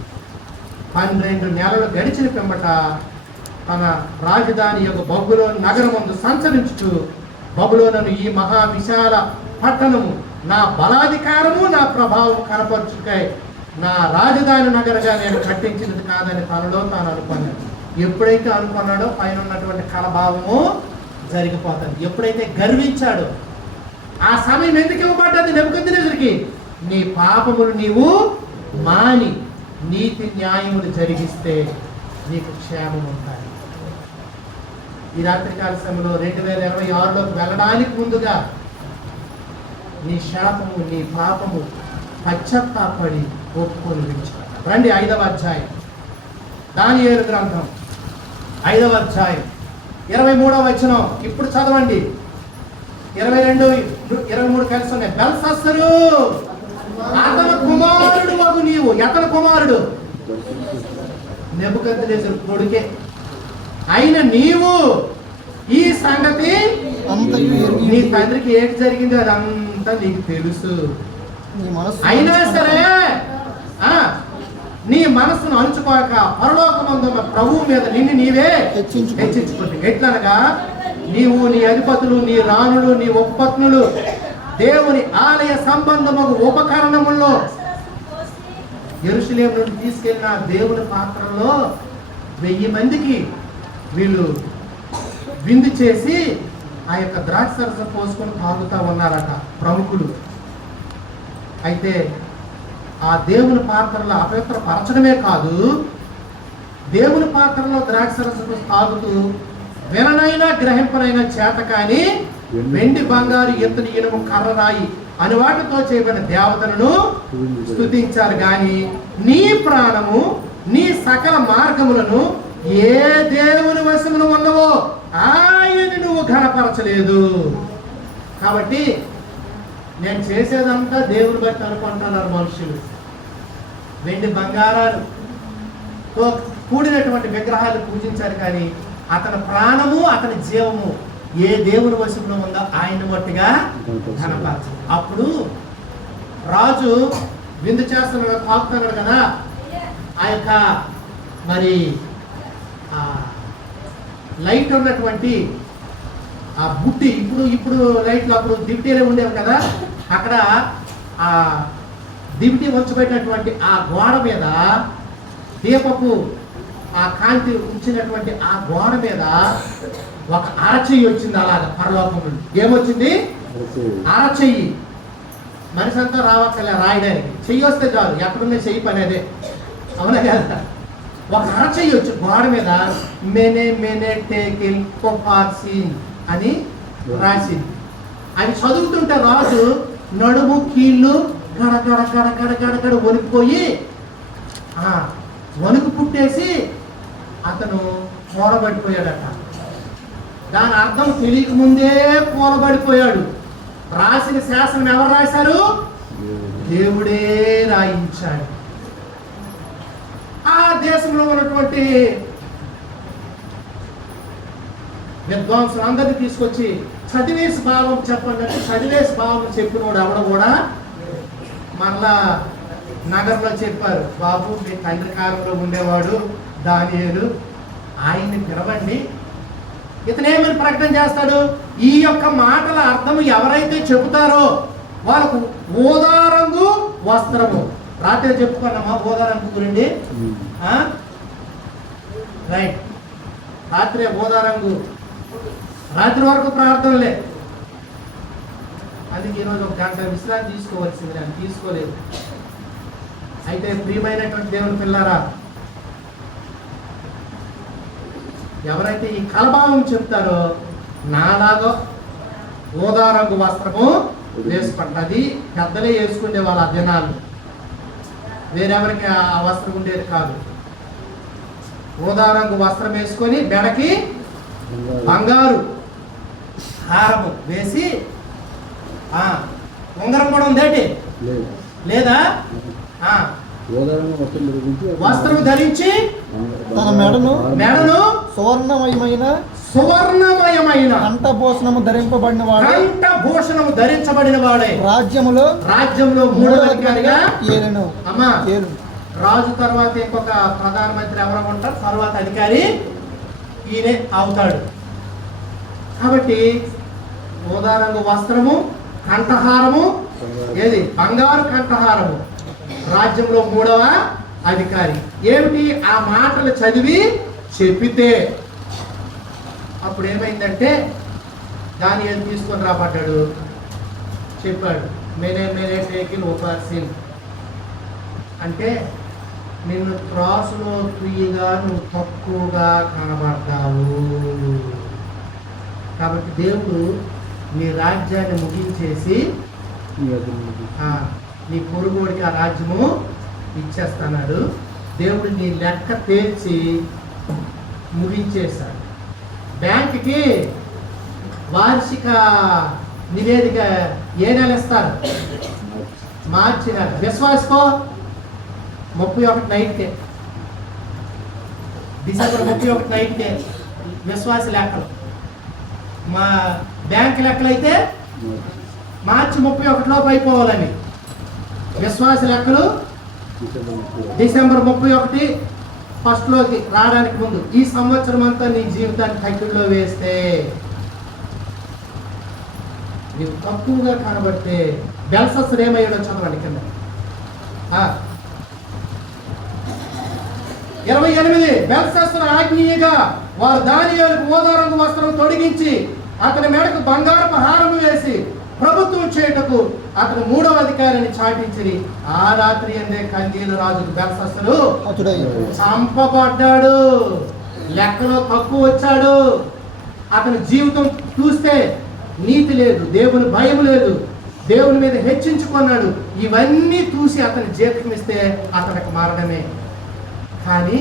12 నెలలు గడిచిన పిమ్మట తన రాజధాని యొక్క బబులోను నగరమందు సంచరించుచు, బబులోనును, ఈ మహా విశాల పట్టణము నా బలాధికారము నా ప్రభావం కనపరచుకై నా రాజధాని నగరగా నేను కట్టించినది కాదని తనలో తాను అనుకున్నాడు. ఎప్పుడైతే అనుకున్నాడో పైన ఉన్నటువంటి కలభావము జరిగిపోతుంది. ఎప్పుడైతే గర్వించాడో ఆ సమయం ఎందుకు ఇవ్వబడ్డది నెబుకద్నెజరుకి? నీ పాపములు నీవు మాని నీతి న్యాయములు జరిగిస్తే నీకు క్షేమం ఉంటాయి. ఈ రాత్రికాల సమయంలో 2026లోకి వెళ్ళడానికి ముందుగా నీ శాపము, నీ పాపము పశ్చాత్తాపడి ఒప్పుకొని విడిచిపెట్టాలి. రండి 5వ అధ్యాయం, దానియేలు గ్రంథం 5వ అధ్యాయం 23వ వచనం. ఇప్పుడు చదవండి. 22, 23 కలిసి ఉన్నాయి. బెల్షస్సరు, అతని కుమారుడు వగు నీవు. ఎతని కుమారుడు? నెబుకద్నెజరు కొడుకే. అయిన నీవు ఈ సంగతి అంతయు ఎరిగి నీ తండ్రికి ఏంటి జరిగిందో అదంతా నీకు తెలుసు. నీ మనస్సు అయినా సరే నీ మనసును అణుచుకోక పరలోకమందున్న ప్రభువు మీద నిన్ను నీవే హెచ్చించుకుంది. ఎట్లనగా నీవు, నీ అధిపతులు, నీ రాణులు, నీ ఉపపత్నులు దేవుని ఆలయ సంబంధము ఉపకరణముల్లో యెరూషలేము నుండి తీసుకెళ్ళిన దేవుని పాత్రలో 1000 మందికి వీళ్ళు విందు చేసి ఆ యొక్క ద్రాక్షరసం పోసుకొని తాగుతా ఉన్నారట ప్రముఖులు. అయితే ఆ దేవుని పాత్రలో అపవిత్రపరచడమే కాదు, దేవుని పాత్రలో ద్రాక్షరసం తాగుతూ విననైనా గ్రహింపనైనా చేత కానీ వెండి, బంగారు, ఎత్తుని, ఇనుము, కర్రరాయి అని వాటితో చేయబడిన దేవతలను స్తుతించారు. కానీ నీ ప్రాణము, నీ సకల మార్గములను ఏ దేవుని వశమును ఉన్నవో ఆయన నువ్వు ఘనపరచలేదు. కాబట్టి నేను చేసేదంతా దేవుని బట్టి అనుకుంటున్నారు మనుషులు. వెండి బంగారాలతో కూడినటువంటి విగ్రహాలు పూజించారు. కానీ అతని ప్రాణము, అతని జీవము ఏ దేవుని వశంలో ఉందో ఆయన మట్టుగా ఘనపరచు. అప్పుడు రాజు విందు చేస్తున్నాడు, తాగుతున్నాడు కదా, ఆ యొక్క మరి లైట్ ఉన్నటువంటి ఆ బుట్టి, ఇప్పుడు లైట్లు అప్పుడు దివిటీలే ఉండేవి కదా, అక్కడ ఆ దివిటీ ఉంచబెట్టినటువంటి ఆ గోడ మీద దీపపు ఆ కాంతి ఉంచినటువంటి ఆ గోడ మీద ఒక అరచెయ్యి వచ్చింది. అలాగా పరలోకం నుండి ఏమొచ్చింది? అరచెయ్యి. మనిషి అంతా రావక్కలే రాయడానికి, చెయ్యి వస్తే చాలు, ఎక్కడున్న చెయ్యి పని అదే, అవునా కదా? ఒక అరచెయ్యి వచ్చి గోడ మీద మెనే టేకిల్ కొపార్సిన్ అని రాసింది. అది చదువుతుంటే రాజు నడుము, కీళ్ళు గడగడ గడగడ గడగడ వణికిపోయి వణుకు పుట్టేసి అతను కూలబడిపోయాడట. దాని అర్థం తెలియక ముందే కూలబడిపోయాడు. రాసిన శాసనం ఎవరు రాశారు? దేవుడే రాయించాడు. ఆ దేశంలో ఉన్నటువంటి విద్వాంసులు అందరినీ తీసుకొచ్చి చదివేసి భావం చెప్పండి అంటే చదివేసి భావం చెప్పినోడు ఎవడ కూడా మరలా నగరంలో చెప్పారు, బాబు మీ తండ్రి కాలంలో ఉండేవాడు దానియేలు, ఆయన్ని పిలవండి. ఇతనేమని ప్రకటన చేస్తాడు? ఈ యొక్క మాటల అర్థం ఎవరైతే చెబుతారో వాళ్ళకు ఊదా రంగు వస్త్రము. రాత్రి చెప్పుకున్నామా ఊదా రంగు గురించి? రైట్, రాత్రి ఊదా రంగు, రాత్రి వరకు ప్రార్థనలే. అందుకే ఈరోజు 1 గంట విశ్రాంతి తీసుకోవాల్సింది, నేను తీసుకోలేదు. అయితే ప్రియమైనటువంటి దేవుని పిల్లారా, ఎవరైతే ఈ కలభావం చెప్తారో నాలాగా ఊదా రంగు వస్త్రము వేసుకుంటుంది. పెద్దలే వేసుకునే వాళ్ళ దినాలు, వేరెవరికి ఆ వస్త్రం ఉండేది కాదు. ఊదా రంగు వస్త్రం వేసుకొని బెడకి బంగారు హారము వేసి, ఉంగరం కూడా ఉందేంటి లేదా? వస్త్రం ధరించి తన మెడను సువర్ణమయమైన కంఠభూషణము ధరింపబడిన వాడే రాజ్యములో 3వ అధికారిగా ఏలెను. అమ్మా, రాజు తర్వాత ఇంకొక ప్రధానమంత్రి ఎవరు ఉంటారు, తర్వాత అధికారి ఈయనే అవుతాడు. కాబట్టి ఊదా రంగు వస్త్రము, కంఠహారము, ఏది బంగారు కంఠహారము, రాజ్యంలో 3వ అధికారి. ఏమిటి? ఆ మాటలు చదివి చెప్పితే అప్పుడు ఏమైందంటే దానియేలు తీసుకొని రాబడ్డాడు, చెప్పాడు మేనే టేకిల్ ఓపార్సిన్ అంటే నిన్ను త్రాసులో తుయ్యగా నువ్వు తక్కువగా కనబడతావు. కాబట్టి దేవుడు నీ రాజ్యాన్ని ముగించేసి నీ పొరుగుడికి ఆ రాజ్యము ఇచ్చేస్తున్నాడు. దేవుడు నీ లెక్క తేల్చి ముగించేశాడు. బ్యాంకుకి వార్షిక నివేదిక ఏ నెల ఇస్తారు? మార్చి నెల. విశ్వాసుకో 31 నైట్కే డిసెంబర్ 31 నైట్కే విశ్వాస లెక్కలు. మా బ్యాంక్ లెక్కలు అయితే మార్చి 31లోపు అయిపోవాలని. విశ్వాస లెక్కలు డిసెంబర్ 31 ఫస్ట్లోకి రావడానికి ముందు ఈ సంవత్సరం అంతా నీ జీవితాన్ని కైకిల్లో వేస్తే, నీవు తక్కువగా కనబడితే బెల్షస్సరు ఏమయ్యాడో చదవండి కింద. 28 బెల్షస్సరు ఆజ్ఞీయగా వారు దానియేలుకు ఓదారంగు వస్త్రం తొడిగించి అతని మెడకు బంగారపు హారము వేసి ప్రభుత్వం చేయుటకు అతను 3వ అధికారిని చాటించి ఆ రాత్రి అందే కల్దీయుల రాజుకు బెల్షస్సరు చంపబడ్డాడు. లెక్కలో తక్కువ వచ్చాడు. అతని జీవితం చూస్తే నీతి లేదు, దేవుని భయం లేదు, దేవుని మీద హెచ్చించుకున్నాడు. ఇవన్నీ చూసి అతని జీవితం ఇస్తే అతనికి మరణమే. కానీ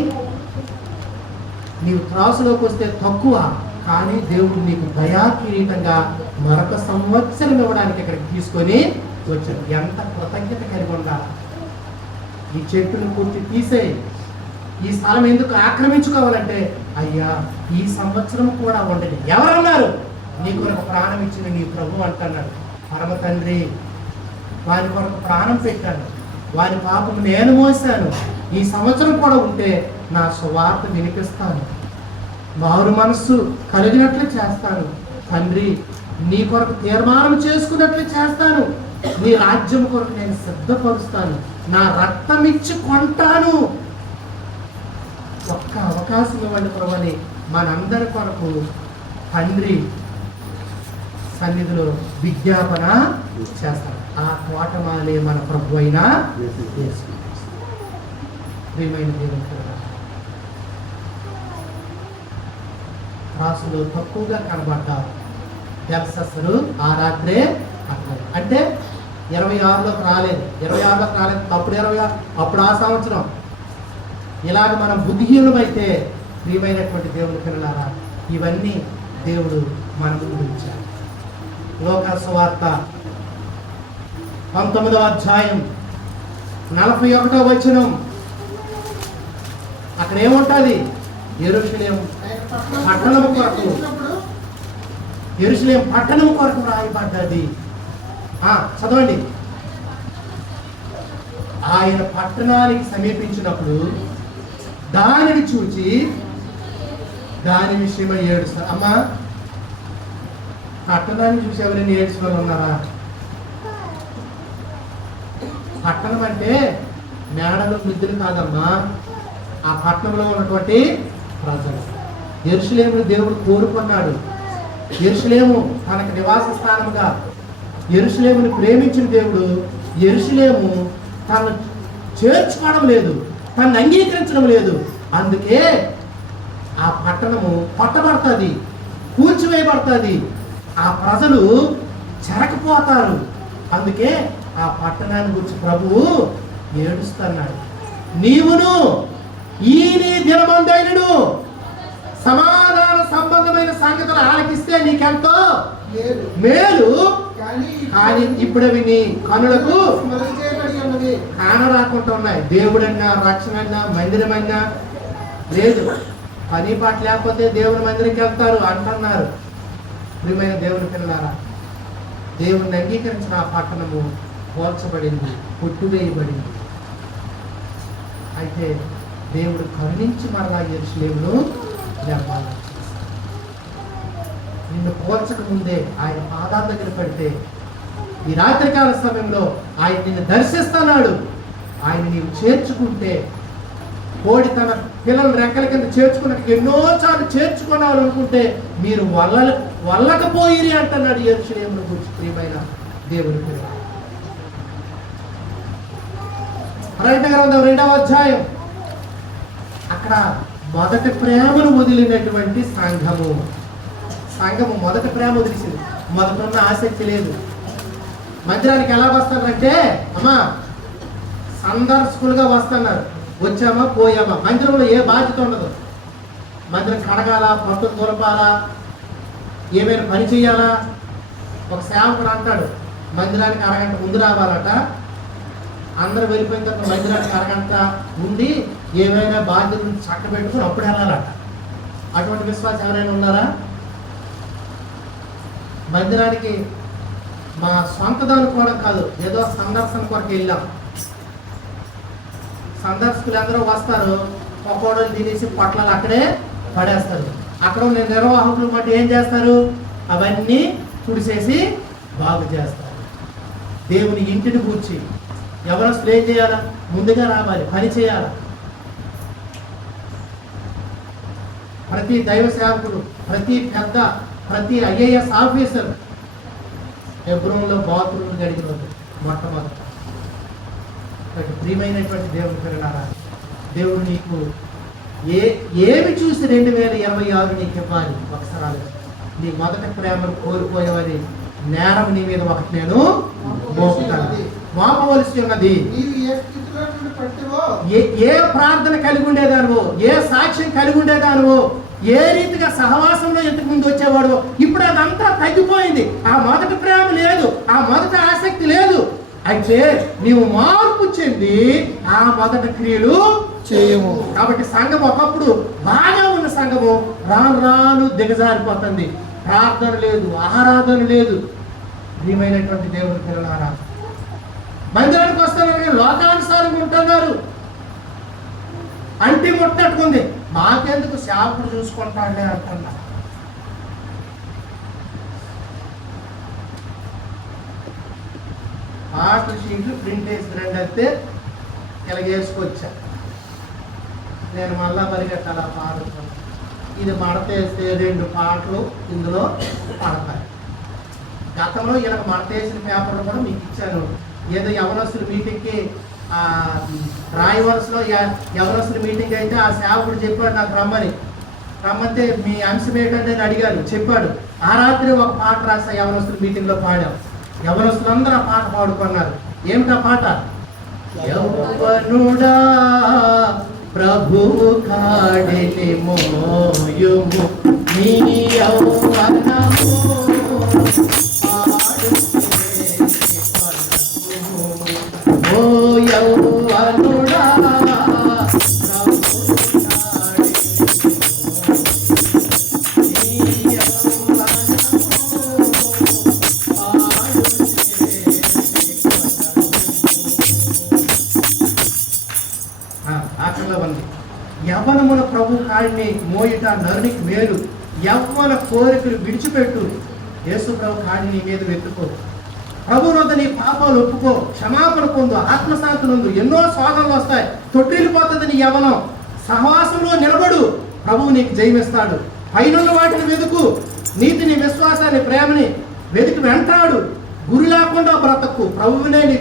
నీవు త్రాసులోకి వస్తే తక్కువ, కానీ దేవుడు నీకు దయా కిరీటంగా మరొక సంవత్సరం ఇవ్వడానికి ఇక్కడికి తీసుకొని వచ్చాడు. ఎంత కృతజ్ఞత కలిగి ఉండాలి. ఈ చెట్టును పూర్తి తీసేయి. ఈ స్థలం ఎందుకు ఆక్రమించుకోవాలంటే, అయ్యా ఈ సంవత్సరం కూడా ఉండదు. ఎవరన్నారు? నీ కొరకు ప్రాణం ఇచ్చిన నీ ప్రభు అంటున్నాడు. పరమ తండ్రి వారి కొరకు ప్రాణం పెట్టాను, వారి పాపం నేను మోసాను. ఈ సంవత్సరం కూడా ఉంటే నా సువార్త వినిపిస్తాను, మారు మనస్సు కలిగినట్లు చేస్తాను. తండ్రి నీ కొరకు తీర్మానం చేసుకున్నట్లు చేస్తాను. నీ రాజ్యం కొరకు నేను సిద్ధపరుస్తాను. నా రక్తం ఇచ్చి కొంటాను. ఒక్క అవకాశం ఇవ్వండి ప్రభువని మనందరి కొరకు తండ్రి సన్నిధిలో విజ్ఞాపన చేస్తాను. ఆ తోటమాలే మన ప్రభు అయినా ప్రియమైన దేవుని పిల్లలారా, రాసులో తక్కువగా కనబడ్డారు. బెల్షస్సరు ఆ రాత్రే అట్లేదు. అంటే 26లోకి రాలేదు. 26లోకి రాలేదు. అప్పుడు 26, అప్పుడు ఆ సంవత్సరం. ఇలాగ మనం బుద్ధిహీనమైతే ప్రియమైనటువంటి దేవుని పిల్లలారా, ఇవన్నీ దేవుడు మన ముందు ఉంచాడు. లోకాసు సువార్త 19వ అధ్యాయం 41వ వచనం. అక్కడ ఏముంటుంది? యెరూషలేము పట్టణం కొరకు, యెరూషలేము పట్టణం కొరకు రాయబడ్డది. చదవండి. ఆయన పట్టణానికి సమీపించినప్పుడు దానిని చూచి దాని విషయమై ఏడుస్తారు. అమ్మా, పట్టణాన్ని చూసి ఎవరైనా ఏడ్చిన వాళ్ళు ఉన్నారా? పట్టణం అంటే మేడలు మిద్దులు కాదమ్మా, ఆ పట్టణంలో ఉన్నటువంటి ప్రజలు. యెరూషలేమును దేవుడు కోరుకున్నాడు. యెరూషలేము తనకు నివాస స్థానముగా, యెరూషలేమును ప్రేమించిన దేవుడు యెరూషలేము తను చేర్చుకోవడం లేదు, తను అంగీకరించడం లేదు. అందుకే ఆ పట్టణము పట్టబడుతుంది, కూల్చివేయబడుతుంది, ఆ ప్రజలు చెరకపోతారు. అందుకే ఆ పట్టణాన్ని గురించి ప్రభువు ఏడుస్తున్నాడు. నీవును ఈ నీ దినమందైనను సమాధాన సంబంధమైన సంగతులు ఆలకిస్తే నీకెంతో మేలు. కానీ ఇప్పుడు అవి నీ కనులకు కానరాకుండా ఉన్నాయి. దేవుడన్నా, రక్షణన్నా, మందిరమన్నా లేదు. పని పాట లేకపోతే దేవుని మందిరికి వెళ్తారు అంటున్నారు. ప్రియమైన దేవుని పిల్లలారా, దేవుని అంగీకరించిన ఆ పట్టణము పోల్చబడింది, కొట్టువేయబడింది. అయితే దేవుడు కరుణించి మరలా యెరూషలేమును నిర్మాణం చేశాడు. నిన్ను పోల్చక ముందే ఆయన పాదాల దగ్గర పడితే, ఈ రాత్రికాల సమయంలో ఆయన నిన్ను దర్శిస్తున్నాడు. ఆయన నీవు చేర్చుకుంటే, కోడి తన పిల్లలు రెక్కల కింద చేర్చుకున్నట్టు ఎన్నోసార్లు చేర్చుకున్నావు అనుకుంటే మీరు వల్లకపోయిరి అంటున్నాడు యెరూషలేమును గురించి. ప్రియమైన దేవుని పిల్లలు, ప్రకటన గ్రంథం 2వ అధ్యాయం, అక్కడ మొదటి ప్రేమను వదిలినటువంటి సంఘము మొదటి ప్రేమ వదిలిసింది. మొదట ఆసక్తి లేదు. మందిరానికి ఎలా వస్తారంటే, అమ్మా సందర్శకులుగా వస్తున్నారు, వచ్చామా పోయామా. మందిరంలో ఏ బాధ్యత ఉండదు. మందిరం కడగాల, పట్టును దొరపాలా, ఏమైనా పని చేయాలా. ఒక సేవకుడు అంటాడు, మందిరానికి అరగంట ముందు రావాలట. అందరూ వెళ్ళిపోయిన తర్వాత మందిరానికి అరగంట ఉండి ఏమైనా బాధ్యతలు చక్కబెట్టుకుని అప్పుడు వెళ్ళాలట. అటువంటి విశ్వాసం ఎవరైనా ఉన్నారా? మందిరానికి మా సొంతది అనుకోవడం కాదు, ఏదో సందర్శన కొరకు వెళ్ళాం. సందర్శకులు అందరూ వస్తారు, పకోడలు తినేసి పొట్లాలు అక్కడే పడేస్తారు. అక్కడ ఉన్న నిర్వాహకులు మటు ఏం చేస్తారు? అవన్నీ తుడిసేసి బాగు చేస్తారు. దేవుని ఇంటిని కూర్చి ఎవరో స్ప్రే చేయాలా? ముందుగా రావాలి, పని చేయాలా. ప్రతి దైవ సేవకుడు, ప్రతి పెద్ద, ప్రతి ఐఏఎస్ ఆఫీసర్ హెబ్రోన్లో బాత్రూమ్ గడిగినది మొట్టమొదట. ప్రియమైనటువంటి దేవుని పిల్లలారా, దేవుడు నీకు ఏమి చూసి 2026 నీకు ఇవ్వాలి? ఒకసారి నీ మొదటి ప్రేమను కోల్పోయేవారి నేరం నీ మీద ఒకటి నేను మోపుతాను. మోపవలసి ఉన్నది. ఏ ప్రార్థన కలిగి ఉండేదానివో, ఏ సాక్ష్యం కలిగి ఉండేదానివో, ఏ రీతిగా సహవాసంలో ఇంతకు ముందు వచ్చేవాడు, ఇప్పుడు అదంతా తగ్గిపోయింది. ఆ మొదటి ప్రేమ లేదు, ఆ మొదటి ఆసక్తి లేదు. అయితే నీవు మార్పు చెంది ఆ మొదటి క్రియలు చేయము. కాబట్టి సంఘం ఒకప్పుడు బాగా ఉన్న సంఘము రాను రాను దిగజారిపోతుంది. ప్రార్థన లేదు, ఆరాధన లేదు. ప్రియమైనటువంటి దేవుని పిల్లలారా, మందిరానికి వస్తున్నారు, లోకానుసారంగా ఉంటున్నారు. అంటి ముట్టట్టుకుంది. మాకెందుకు సేవకుడు చూసుకుంటాడే అంటున్నా. పాట షీట్లు ప్రింట్ వేసి రండి అయితే ఇలాగేసుకొచ్చా. నేను మళ్ళా పరిగెట్టాలి ఆ పాటలు. ఇది మడతేస్తే 2 పాటలు ఇందులో పడతాయి. గతంలో ఇలా మడతేసిన పేపర్లు కూడా మీకు ఇచ్చాను. ఏదో యవనస్తుల మీటింగ్కి రాయవలసలో యవనస్తుల మీటింగ్ అయితే ఆ సేవకుడు చెప్పాడు నాకు రమ్మంటే మీ అంశం ఏంటంటే అని అడిగాడు, చెప్పాడు. ఆ రాత్రి ఒక పాట రాసా, యవనస్తుల మీటింగ్లో పాడాం. యవనస్తులందరూ ఆ పాట పాడుకున్నారు. ఏమిటా పాట? యౌవనుడా ప్రభువు కాడిని మోయుము, నీ యౌవనము ఓ యౌవనుడా యవ్వనమున ప్రభు కాడిని మోయుట నరునికి మేలు, యవ్వన కోరికలు విడిచిపెట్టు, యేసు ప్రభు కాడిని మీద వెతుకో, ప్రభు వద్ద నీ పాపాలు ఒప్పుకో, క్షమాపణ పొందు, ఆత్మశాంతి నందు. ఎన్నో శోధనలు వస్తాయి, తొట్టిల్లిపోతుంది నీ యవ్వనం. సహవాసంలో నిలబడు, ప్రభువు నీకు జయమిస్తాడు. పైనున్న వాటిని వెతుకు, నీతిని, విశ్వాసాన్ని, ప్రేమని వెతికి వెంటాడు. గురి లేకుండా బ్రతకు, ప్రభువునే నీ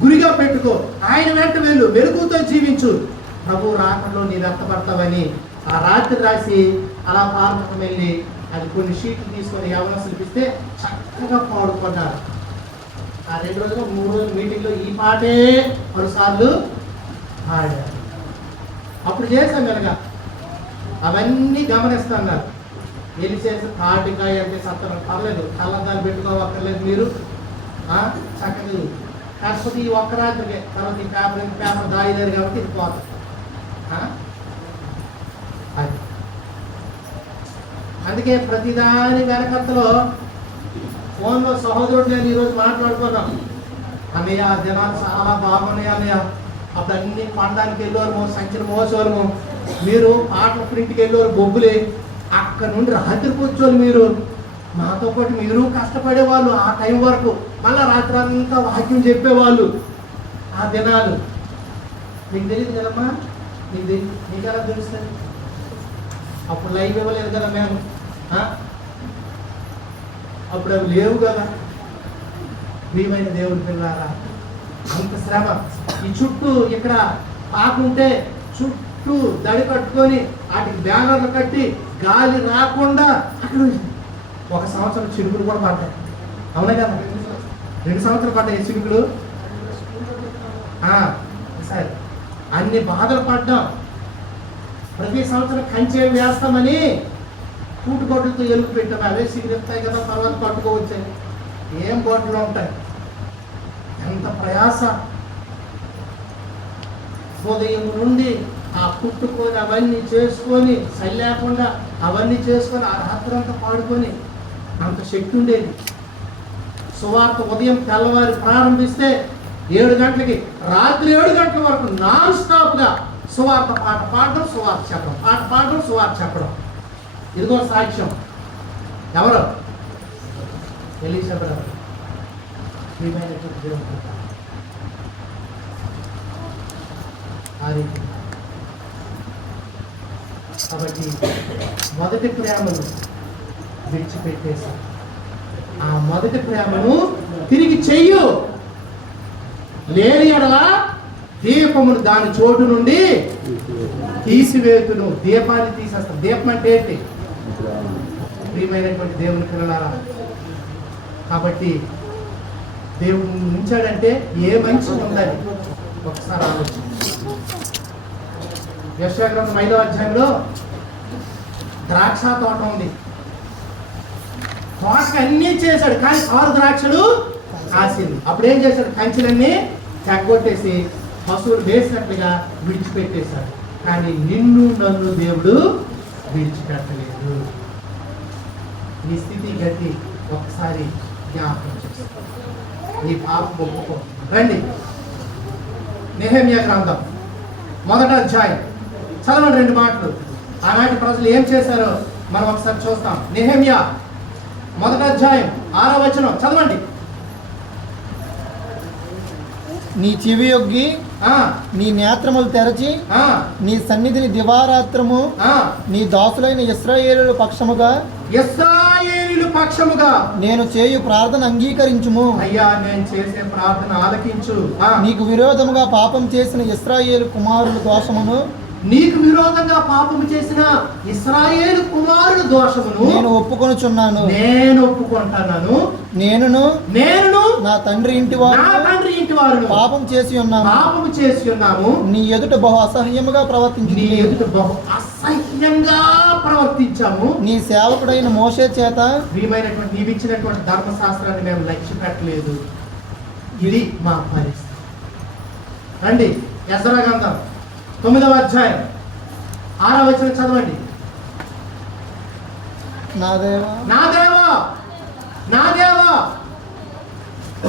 గురిగా పెట్టుకో. ఆయన వెంట వెళ్ళు, వెలుగుతో జీవించు. ప్రభు రాకడలో నీ రక్తపడతావని ఆ రాత్రి రాసి అలా పార్వతం వెళ్ళి అది కొన్ని షీట్లు తీసుకొని యవనస్తులు ఇస్తే చక్కగా పాడుకున్నారు. ఆ 2 రోజులు 3 రోజుల మీటింగ్లో ఈ పాటే పలుసార్లు పాడారు. అప్పుడు చేశాం కనుక అవన్నీ గమనిస్తున్నారు. వెళ్ళి చేసి తాటికాయ అంటే సత్తరం పర్లేదు, కళ్ళద్దాలు పెట్టుకోవక్కర్లేదు మీరు, చక్కగా. కాకపోతే ఈ ఒక్క రాత్రికే, తర్వాత ఈ పేపర్ దాయలేరు కాబట్టి ఇది పోతుంది. అది అందుకే ప్రతిదాని వెనకత్తలో ఫోన్లో సహోదరుడు నేను ఈరోజు మాట్లాడుకున్నాం. అన్నయ్య జనాలు చాలా బాగున్నాయి అన్నయ్య, అప్పుడు అన్ని పండడానికి వెళ్ళేవారు, సంచిన మోసేవారు. మీరు పాటల ప్రింట్కి వెళ్ళేవారు, బొబ్బులే. అక్కడ నుండి రాత్రి కూర్చోవాలి మీరు, మాతో పాటు మీరు కష్టపడేవాళ్ళు. ఆ టైం వరకు మళ్ళీ రాత్రి అంతా వాక్యం చెప్పేవాళ్ళు. ఆ దినాలు మీకు తెలియదు కదమ్మా, మీకు ఎలా తెలుస్తుంది? అప్పుడు లైవ్ ఇవ్వలేదు కదా మేము, అప్పుడు అవి లేవు కదా. ప్రియమైన దేవుడి పిల్లారా, అంత శ్రమ. ఈ చుట్టూ ఇక్కడ పాకుంటే చుట్టూ దడి కట్టుకొని వాటికి బ్యానర్లు కట్టి గాలి రాకుండా అక్కడ 1 సంవత్సరం చినుకులు కూడా పడ్డాయి. అవునా కదా? 2 సంవత్సరాలు పడ్డాయి చినుకులు. సరే, అన్ని బాధలు పడ్డాం. ప్రతి సంవత్సరం కంచె వేస్తామని కూటు గొడ్డలతో ఎలుగు పెట్టాము. అవే సిగిరిస్తాయి కదా, తర్వాత పట్టుకోవచ్చు. ఏం గొడ్డలు ఉంటాయి, ఎంత ప్రయాస. ఉదయం నుండి ఆ పుట్టుకొని అవన్నీ చేసుకొని చలి లేకుండా అవన్నీ చేసుకొని ఆ రాత్రంతా పాడుకొని అంత శక్తి ఉండేది. సువార్త ఉదయం తెల్లవారి ప్రారంభిస్తే 7 గంటలకి రాత్రి 7 గంటల వరకు నాన్ స్టాప్గా సువార్త పాట పాడడం, సువార్త చెప్పడం, పాట పాడడం, సువార్త చెప్పడం. ఇదిగో సాక్ష్యం. ఎవరు? Elisha brother. ప్రియమైనటువంటి దేవుని బిడ్డ. ఆ రీతి కాబట్టి మొదటి ప్రేమను విడిచిపెట్టేసి ఆ మొదటి ప్రేమను తిరిగి చెయ్యు. లేని ఎడల దీపమును దాని చోటు నుండి తీసివేతును. దీపాన్ని తీసేస్తాను. దీపం అంటే ఏంటి? ప్రియమైనటువంటి దేవుని పిల్లలారా, కాబట్టి దేవుడు ఉంచాడంటే ఏ మంచి ఉందని ఒకసారి ఆలోచన. యెషయా గ్రంథం 5వ అధ్యాయంలో ద్రాక్ష తోట ఉంది. తోటకి అన్నీ చేశాడు, కానీ 6 ద్రాక్షలు కాసింది. అప్పుడు ఏం చేశాడు? కంచెలన్నీ తెగొట్టేసి పశువులు వేసినట్లుగా విడిచిపెట్టేశాడు. కానీ నిన్ను నన్ను దేవుడు విడిచిపెట్టలేదు. నీ స్థితి గతి ఒకసారి జ్ఞాపకం చేస్తాడు. నీ పాపం ఒప్పుకో. రండి, నెహెమ్యా గ్రంథం 1వ అధ్యాయం చదవండి. 2 మాటలు. ఆనాటి ప్రజలు ఏం చేశారో మనం ఒకసారి చూస్తాం. నెహెమ్యా 1వ అధ్యాయం 6వ వచనం చదవండి. నీ చెవి యొగ్గి నీ నేత్రములు తెరచి నీ సన్నిధిని దివారాత్రము నీ దాసులైన ఇశ్రాయేలు పక్షముగా నేను చేయు ప్రార్థన అంగీకరించుము. అయ్యా, నేను చేసే ప్రార్థన ఆలకించు. నీకు విరోధముగా పాపం చేసిన ఇశ్రాయేలు కుమారుల దోషమును నీకు విరోధంగా పాపము చేసిన ఇశ్రాయేలు కుమారుల దోషమును నేను ఒప్పుకొనుచున్నాను. నేను ఒప్పుకుంటున్నాను. నేనును నా తండ్రి ఇంటి వారు పాపం చేసి ఉన్నాము. నీ ఎదుట బహు అసహ్యముగా ప్రవర్తించాము. నీ సేవకుడైన మోషే చేత ప్రియమైనటువంటి నీవిచ్చినటువంటి ధర్మశాస్త్రాన్ని మేము లక్ష్య పెట్టలేదు. ఇది మా పరిస్థితి. రండి, ఎజ్రా గ్రంథం 9వ అధ్యాయం 6వ వచనం చదవండి. నా దేవా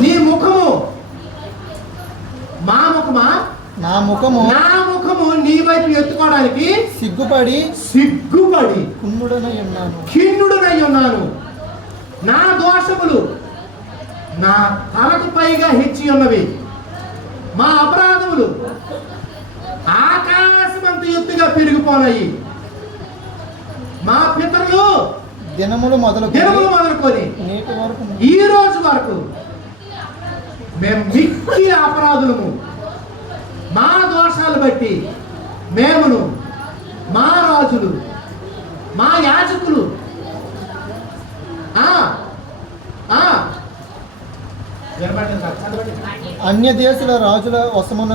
నీ ముఖము నా ముఖము నీ వైపు ఎత్తుకోవడానికి సిగ్గుపడి ఖిన్నుడనై ఉన్నాను. నా దోషములు నా తలకు పైగా హెచ్చి ఉన్నవి. మా అపరాధములు ఆకాశమంత ఎత్తుగా పెరిగిపోనాయి. మా పితరులు దినములు మొదలుకొని ఈ రోజు వరకు మేము మిక్కి అపరాధులము. మా దోషాలు బట్టి మేమును, మా రాజులు, మా యాజకులు అన్య దేశుల రాజుల వశమున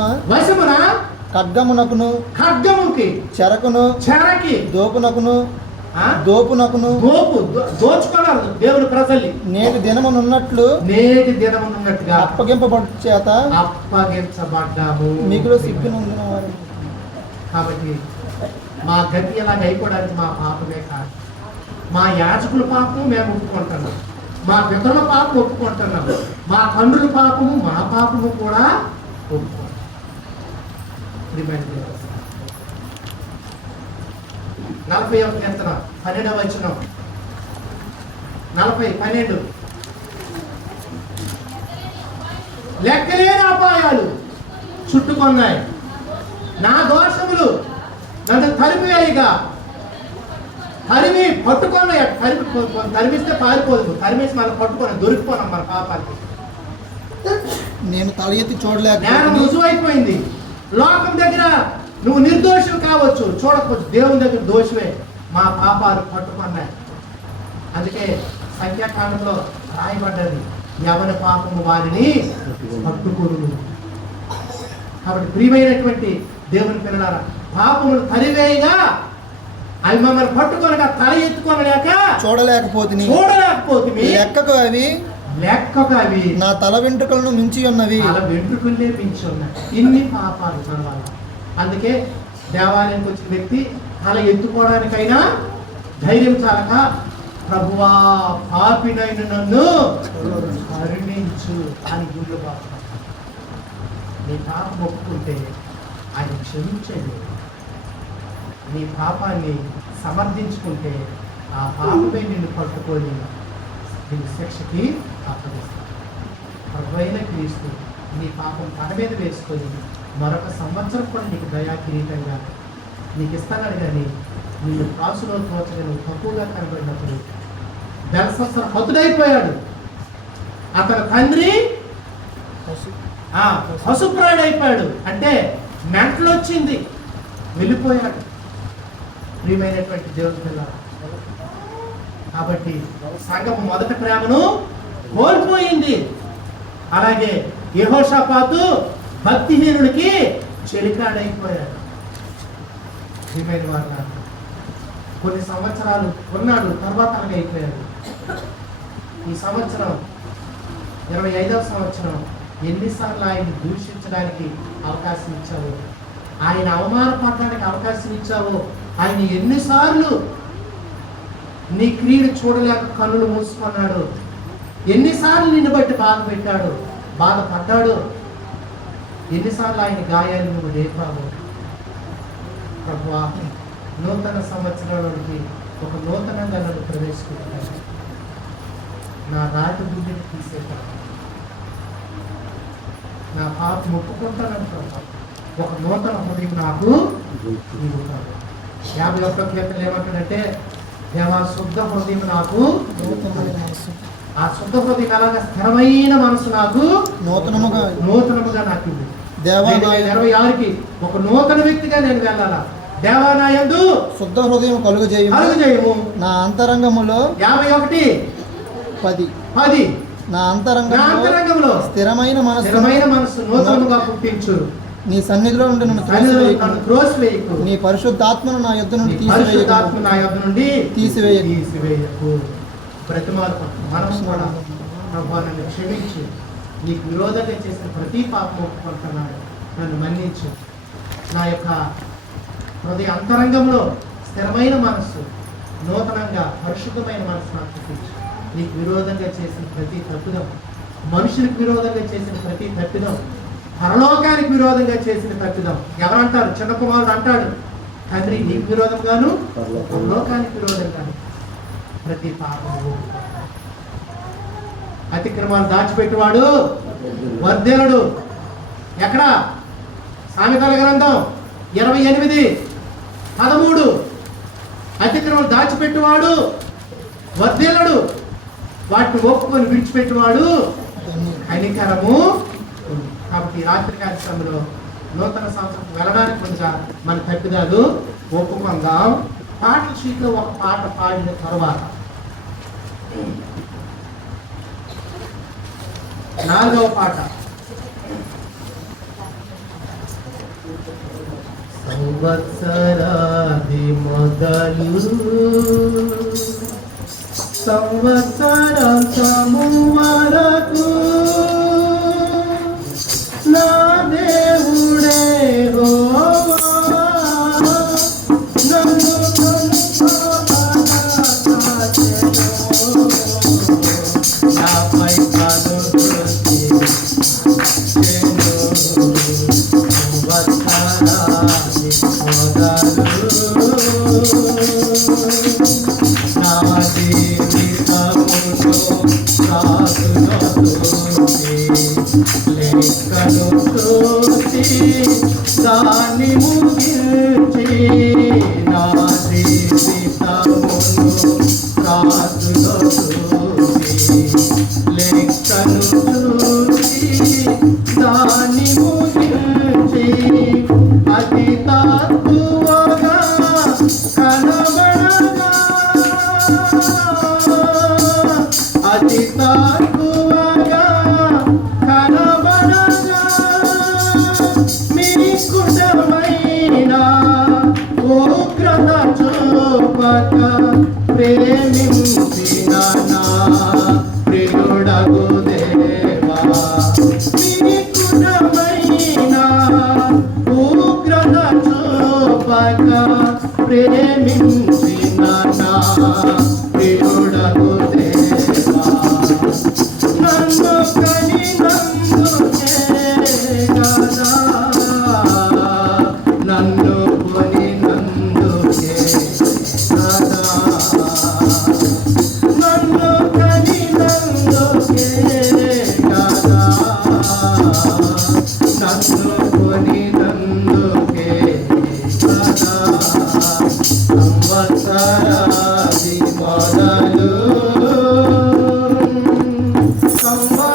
ఖడ్గముకి చెరకి దోపునకును దోచుకున్నారు దేవుని ప్రజల్ని. నేటి దినమునున్నట్టుగా అప్పగించబడ్డాము. మిగులు సిగ్గునందున వారు. కాబట్టి మా గతి ఎలాగ అయిపోవడానికి మా పాపమే కాదు. మా యాజకుల పాపము మేము ఒప్పుకుంటున్నాం. మా పితరుల పాపం ఒప్పుకుంటున్నాం. మా తండ్రుల పాపము, మా పాపము కూడా ఒప్పుకుంటున్నాం. 40వ కీర్తన 12వ వచనం. 40:12 లెక్కలేని అపాయాలు చుట్టుకొన్నాయి. నా దోషములు నన్ను తరిమివేయగా పట్టుకున్నాయి. తరిమిస్తే పారిపోదు, తరిమేసి మనం పట్టుకొని దొరికిపోనాం మన పాపానికి. నేను తల ఎత్తి చూడలేక జ్ఞానం రుజువైపోయింది. లోకం దగ్గర నువ్వు నిర్దోషం కావచ్చు, చూడకపోవచ్చు. దేవుని దగ్గర దోషమే. మా పాపాలు పట్టుకున్నాయి. అందుకే సంఖ్యాకాండంలో రాయబడ్డది, ఎవరి పాపము వారిని పట్టుకొను. కాబట్టి ప్రియమైనటువంటి దేవుని పిల్లలారా, పాపములు తరివేయగా అవి మమ్మల్ని పట్టుకొనగా తల ఎత్తుకొనలేక చూడలేకపోతుంది. లెక్కకు అవి నా తల వెంట్రుకలను మించి ఉన్నవి. తల వెంట్రుకలే మించి ఉన్నాయి. ఇన్ని పాపాలు మన వల్ల. అందుకే దేవాలయానికి వచ్చిన వ్యక్తి తల ఎత్తుకోవడానికైనా ధైర్యం చాలక, ప్రభువా పాపినైన నన్ను కరుణించు అని గుళ్ళు పాపం. నీ పాపం ఒప్పుకుంటే ఆయన క్షమించండి. నీ పాపాన్ని సమర్థించుకుంటే ఆ పాపమే నిన్ను పట్టుకొని నిన్ను శిక్షకి అప్పగిస్తాడు. ప్రభువైన క్రీస్తు నీ పాపం తన మీద వేసుకొని మరొక సంవత్సరం కూడా నీకు దయా కిరీటంగా నీకు ఇస్తానని, కానీ నిన్ను కాసులో తోచగా నువ్వు తక్కువగా కనబడినప్పుడు బెల్షస్సర్ హతుడైపోయాడు. అతని తండ్రి పశుప్రాయుడైపోయాడు. అంటే మెంటలు వచ్చింది, వెళ్ళిపోయాడు. ప్రియమైనటువంటి దేవుని పిల్లలు, కాబట్టి సంఘం మొదటి ప్రేమను కోల్పోయింది. అలాగే యెహోషాపాతు భక్తిహీనుడికి చెలికాడైపోయాడు. ప్రియమైన వాళ్ళ, కొన్ని సంవత్సరాలు ఉన్నాడు, తర్వాత అలాగే అయిపోయాడు. ఈ సంవత్సరం 25వ సంవత్సరం ఎన్నిసార్లు ఆయన దూషించడానికి అవకాశం ఇచ్చావు, ఆయన అవమానపడడానికి అవకాశం ఇచ్చావు, ఆయన ఎన్నిసార్లు నీ క్రియను చూడలేక కన్నులు మూసుకున్నాడు, ఎన్నిసార్లు నిన్ను బట్టి బాధ పెట్టాడు, బాధపడ్డాడు, ఎన్నిసార్లు ఆయన గాయాలు నువ్వు రేపావు. ప్రభువా, నూతన సంవత్సరంలోకి ఒక నూతనంగా నన్ను ప్రవేశపెట్టాడు. నా రాతి బుద్ధిని తీసేటాను, నా పాప మొక్కుకుంటానని ప్రభు. ఒక నూతన హృదయం నాకు ఇవ్వుతాడు. 51వ కీర్తన ఏమంటాడంటే, దేవా శుద్ధ హృదయం నాకు, ఆ శుద్ధ హృదయం అలాగా స్థిరమైన మనసు నాకు నూతనముగా నాకు ఇవ్వు. 26కి ఒక నూతన వ్యక్తిగా నేను వెళ్ళాలా. దేవా నా యందు శుద్ధ హృదయం కలుగజేయము. నా అంతరంగములో 51:10 నా అంతరంగంలో స్థిరమైన మనసు నూతనముగా పుట్టించు. నీ సన్నిధిలో నుండి నన్ను త్రోసివేయకు. నీ పరిశుద్ధాత్మను నా యొద్ద నుండి తీసివేయకు. బ్రతిమాలకు మనం కూడా ప్రభువా నన్ను క్షమించి, నీకు విరోధంగా చేసిన ప్రతి పాపం ఒప్పుకుంటున్నాడు, నన్ను మన్నించు. నా యొక్క హృదయ అంతరంగంలో స్థిరమైన మనస్సు, నూతనంగా పరిశుద్ధమైన మనసు నాకు చూపించు. నీకు విరోధంగా చేసిన ప్రతి తప్పిదం, మనుషులకు విరోధంగా చేసిన ప్రతి తప్పిదం, పరలోకానికి విరోధంగా చేసిన తప్పిదం. ఎవరంటారు? చిన్న కుమారుడు అంటాడు, తండ్రి నీకు విరోధంగాను పరలోకానికి విరోధంగాను ప్రతి పాపము. అతిక్రమాలు దాచిపెట్టువాడు వర్ధిల్లడు. ఎక్కడ? సామెతల గ్రంథం 28:13. అతిక్రమాలు దాచిపెట్టువాడు వర్ధిల్లడు, వాటిని ఒప్పుకొని విడిచిపెట్టువాడు కనికరము. కాబట్టి ఈ రాత్రి కార్యక్రమంలో నూతన సంవత్సరం వెళ్ళడానికి ముందుగా మన తప్పిదాలు ఒప్పుకుందాం. పాటల షీట్లో ఒక పాట పాడిన తర్వాత 4వ పాట, సంవత్సరాది మొదలు సంవత్సరాంతము వరకు నా దేవుడే యెహోవా నన్ను నాపై కనుదృష్టి చేను. సంవత్సరాది మొదలు నా జీవితములో సాగులో లెక్కలు చూసి దాన్ని ముగించి, నా జీవితమును సాగులో చూసి లెక్కలు చూసి దాన్ని ముగించి, అతి తక్కువగా కనబడగా, అతి తక్కువగా కనబడగా, మీకుటమైన ఉగ్రత చూపక ప్రేమించిన నా ప్రియుడగు దేవా, మీకుటమైన ఉగ్రత నన్ను కనినందుకే కదా, నన్ను కొనినందుకే కదా, నన్ను కనినందుకే కదా, నన్ను కొనినందుకే కదా, సంవత్సరాది మొదలు సంవత్సరాది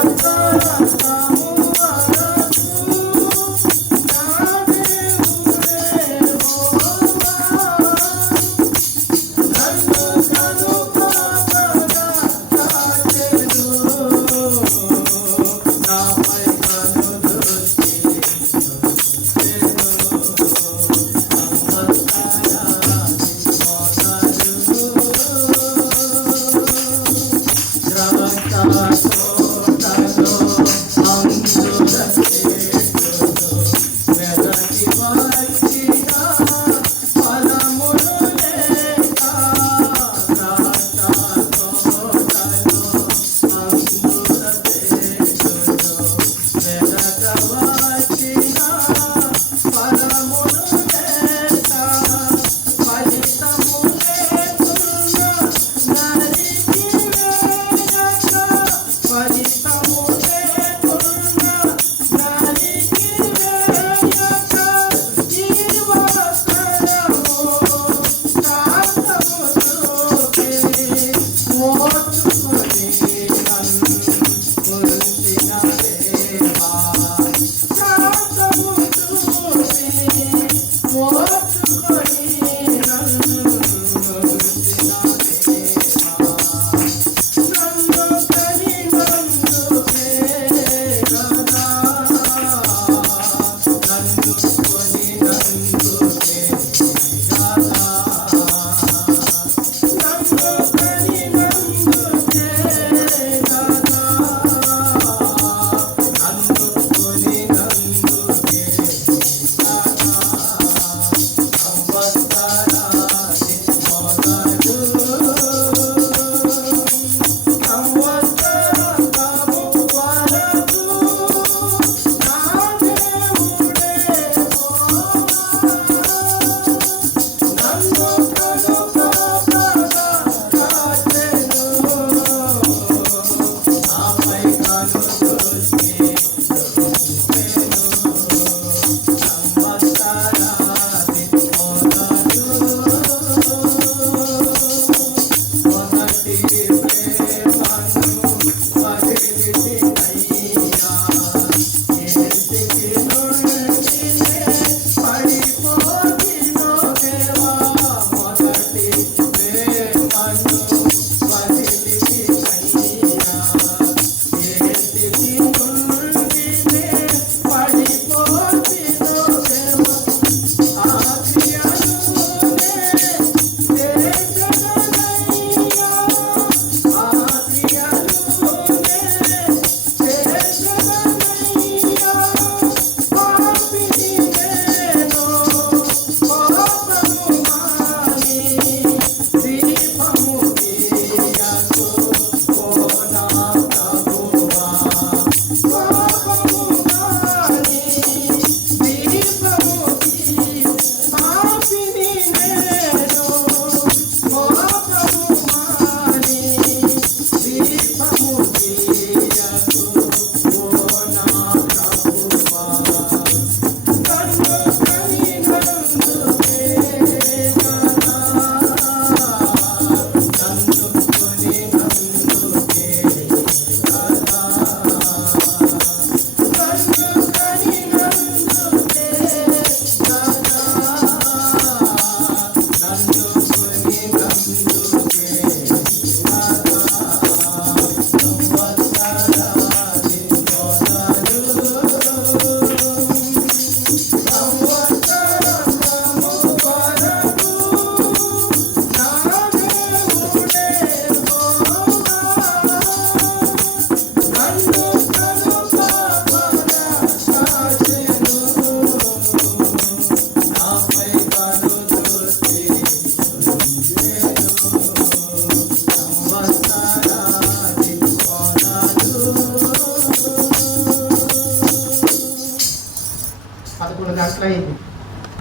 గంటలు అయింది.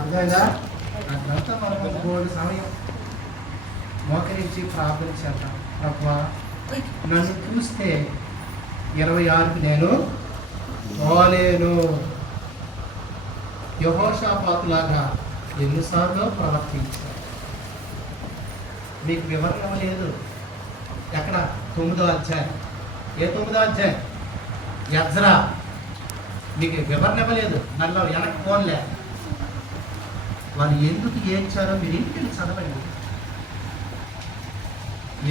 అర్థమైందా? ఆ గంట మనం గోల్డ్ సమయం మోకరించి ప్రార్థన చేద్దాం. ప్రభువా, నన్ను చూస్తే 26కి నేను పోలేను. యెహోషాపాతులాగా ఎన్నిసార్లు ప్రవర్తించాను. మీకు వివరణ లేదు. ఎక్కడ? 9వ అధ్యాయం. ఏ 9వ అధ్యాయం? ఎజ్రా. మీకు వివరణ ఇవ్వలేదు. నల్ల వెనక్కి పోన్లే. వాళ్ళు ఎందుకు ఏడ్చారో మీరు ఇంటికి చదవండి.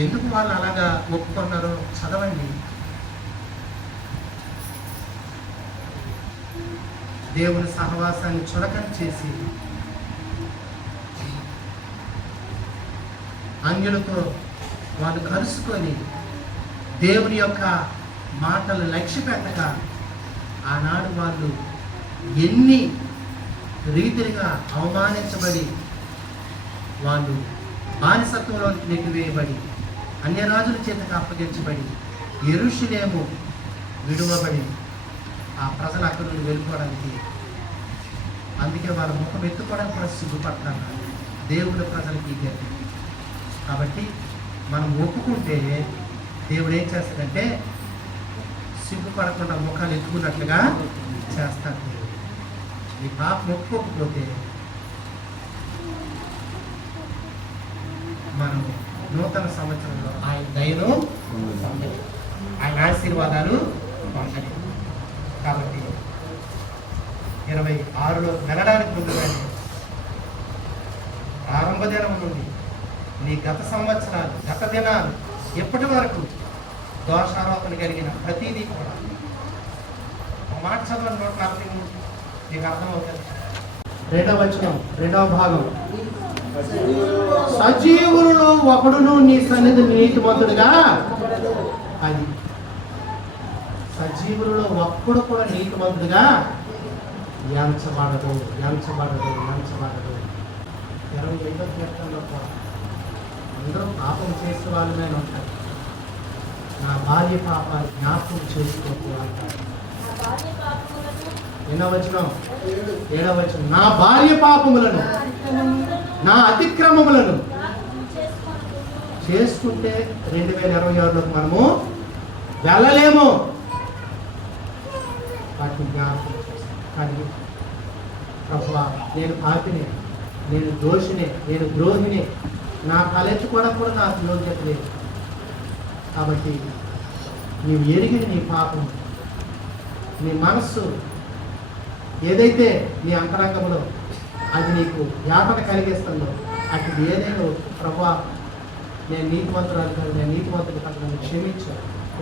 ఎందుకు వాళ్ళు అలాగా ఒప్పుకున్నారో చదవండి. దేవుని సహవాసాన్ని చులకన చేసి అంగెలతో వాళ్ళు కలుసుకొని దేవుని యొక్క మాటలు లక్ష్య పెట్టక ఆనాడు వాళ్ళు ఎన్ని రీతిగా అవమానించబడి వాళ్ళు బానిసత్వంలో నెట్టివేయబడి అన్య రాజుల చేతకు అప్పగించబడి యెరూషలేము విడువబడి ఆ ప్రజలు అక్కడ నుండి వెళ్ళిపోవడానికి, అందుకే వాళ్ళ ముఖం ఎత్తుకోవడానికి కూడా సిగ్గుపడతారు దేవుని ప్రజలకి గతి. కాబట్టి మనం ఒప్పుకుంటే దేవుడు ఏం చేస్తాడంటే సిగ్గుపడకుండా ముఖాలు ఎత్తుకున్నట్లుగా చేస్తాడు. ఈ పాపం ఒప్పుకోకపోతే మనం నూతన సంవత్సరంలో ఆయన దయను పొందలేము, ఆయన ఆశీర్వాదాలు పొందలేము. కాబట్టి 26లో వెళ్ళడానికి ముందుగానే ప్రారంభ దినం నుండి నీ గత సంవత్సరాలు, గత దినాలు ఎప్పటి వరకు దోషారోపణ కలిగిన ప్రతిదీ కూడా ఒక మాట చదవండి. 143 మీకు అర్థమవుతుంది. 2వ వచనం, 2వ భాగం. సజీవులలో ఒకడును నీ సన్నిధి నీతిమంతుడుగా, అది సజీవులలో ఒక్కడు కూడా నీతిమంతుడుగా ఎంచబడదు. 28వ కీర్తనలో కూడా అందరూ పాపం చేసే వాళ్ళనే ఉంటారు. నా భార్య పాపాలు జ్ఞాపకం చేసుకోకు అంటారు. 8వ వచనం, 7వ వచనం. నా భార్య పాపములను, నా అతిక్రమములను చేసుకుంటే 2026లోకి మనము వెళ్ళలేము. వాటిని జ్ఞాపకం చేస్తాను. కానీ ప్రభువా, నేను పాపిని, నేను దోషిని, నేను ద్రోహిని, నా తలెత్తుకోవడం కూడా నాకు యోగ్యత లేదు. కాబట్టి నీవు ఎరిగిన నీ పాపం, నీ మనస్సు ఏదైతే నీ అంతరంగంలో అది నీకు యాతన కలిగిస్తుందో అటు ఏదైనా ప్రభువా, నేను నీతిమంతురాలు కాదు, నేను నీతిమంతుడు కాదు, నన్ను క్షమించు.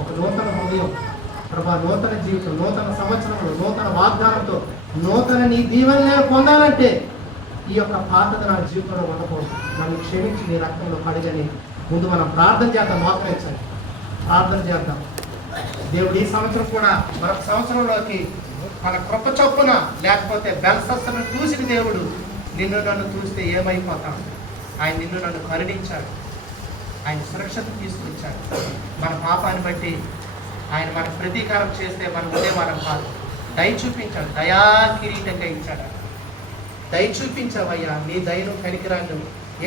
ఒక నూతన హృదయం ప్రభా, నూతన జీవితం, నూతన సంవత్సరంలో నూతన వాగ్దానంతో నూతన నీ దీవెనలు పొందాలంటే ఈ యొక్క పాతది నా జీవితంలో ఉండకూడదు. నన్ను క్షమించి నీ రక్తంలో కడిగని ముందు మనం ప్రార్థన చేద్దాం. మోకరించండి, ప్రార్థన చేద్దాం. దేవుడు ఈ సంవత్సరం కూడా మరొక సంవత్సరంలోకి మన కృప చొప్పున, లేకపోతే బెల్సస్సును చూసిన దేవుడు నిన్ను నన్ను చూస్తే ఏమైపోతాం? ఆయన నిన్ను నన్ను కరుణించాడు, ఆయన సురక్షత తీసుకొచ్చాడు. మన పాపాన్ని బట్టి ఆయన మనకు ప్రతీకారం చేస్తే మనం ఉండేవాళ్ళం కాదు. దయ చూపించాడు, దయా కిరీటంగా ఇచ్చాడు. దయ చూపించావయ్యా, నీ దయను కనికిరాను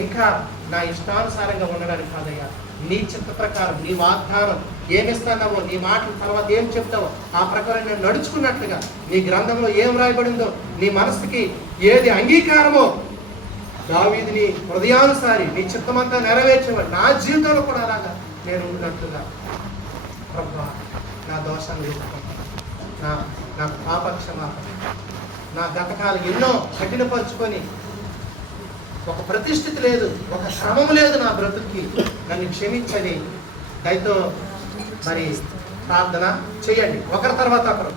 ఇంకా నా ఇష్టానుసారంగా ఉండడానికి కాదయ్యా, నీ చిత్త ప్రకారం, నీ వాగ్దానం ఏమిస్తున్నావో, నీ మాటలు తర్వాత ఏం చెప్తావో ఆ ప్రకారం నేను నడుచుకున్నట్లుగా, నీ గ్రంథంలో ఏం రాయబడిందో, నీ మనసుకి ఏది అంగీకారమో దావీదుని హృదయానుసారి నీ చిత్తమంతా నెరవేర్చేవాడు. నా జీవితంలో కూడా అలాగా నేను ఉన్నట్లుగా ప్రభువా, నా దోషాన్ని ఎదుర్కొంటాను, నాకు పాపక్షమాపణ, నా గతకాలు ఎన్నో కఠినపరుచుకొని ఒక ప్రతిష్ఠితి లేదు, ఒక శ్రమం లేదు నా బ్రతుక్కి, నన్ను క్షమించని దయతో మరి ప్రార్థన చేయండి ఒకరి తర్వాత ఒకరు.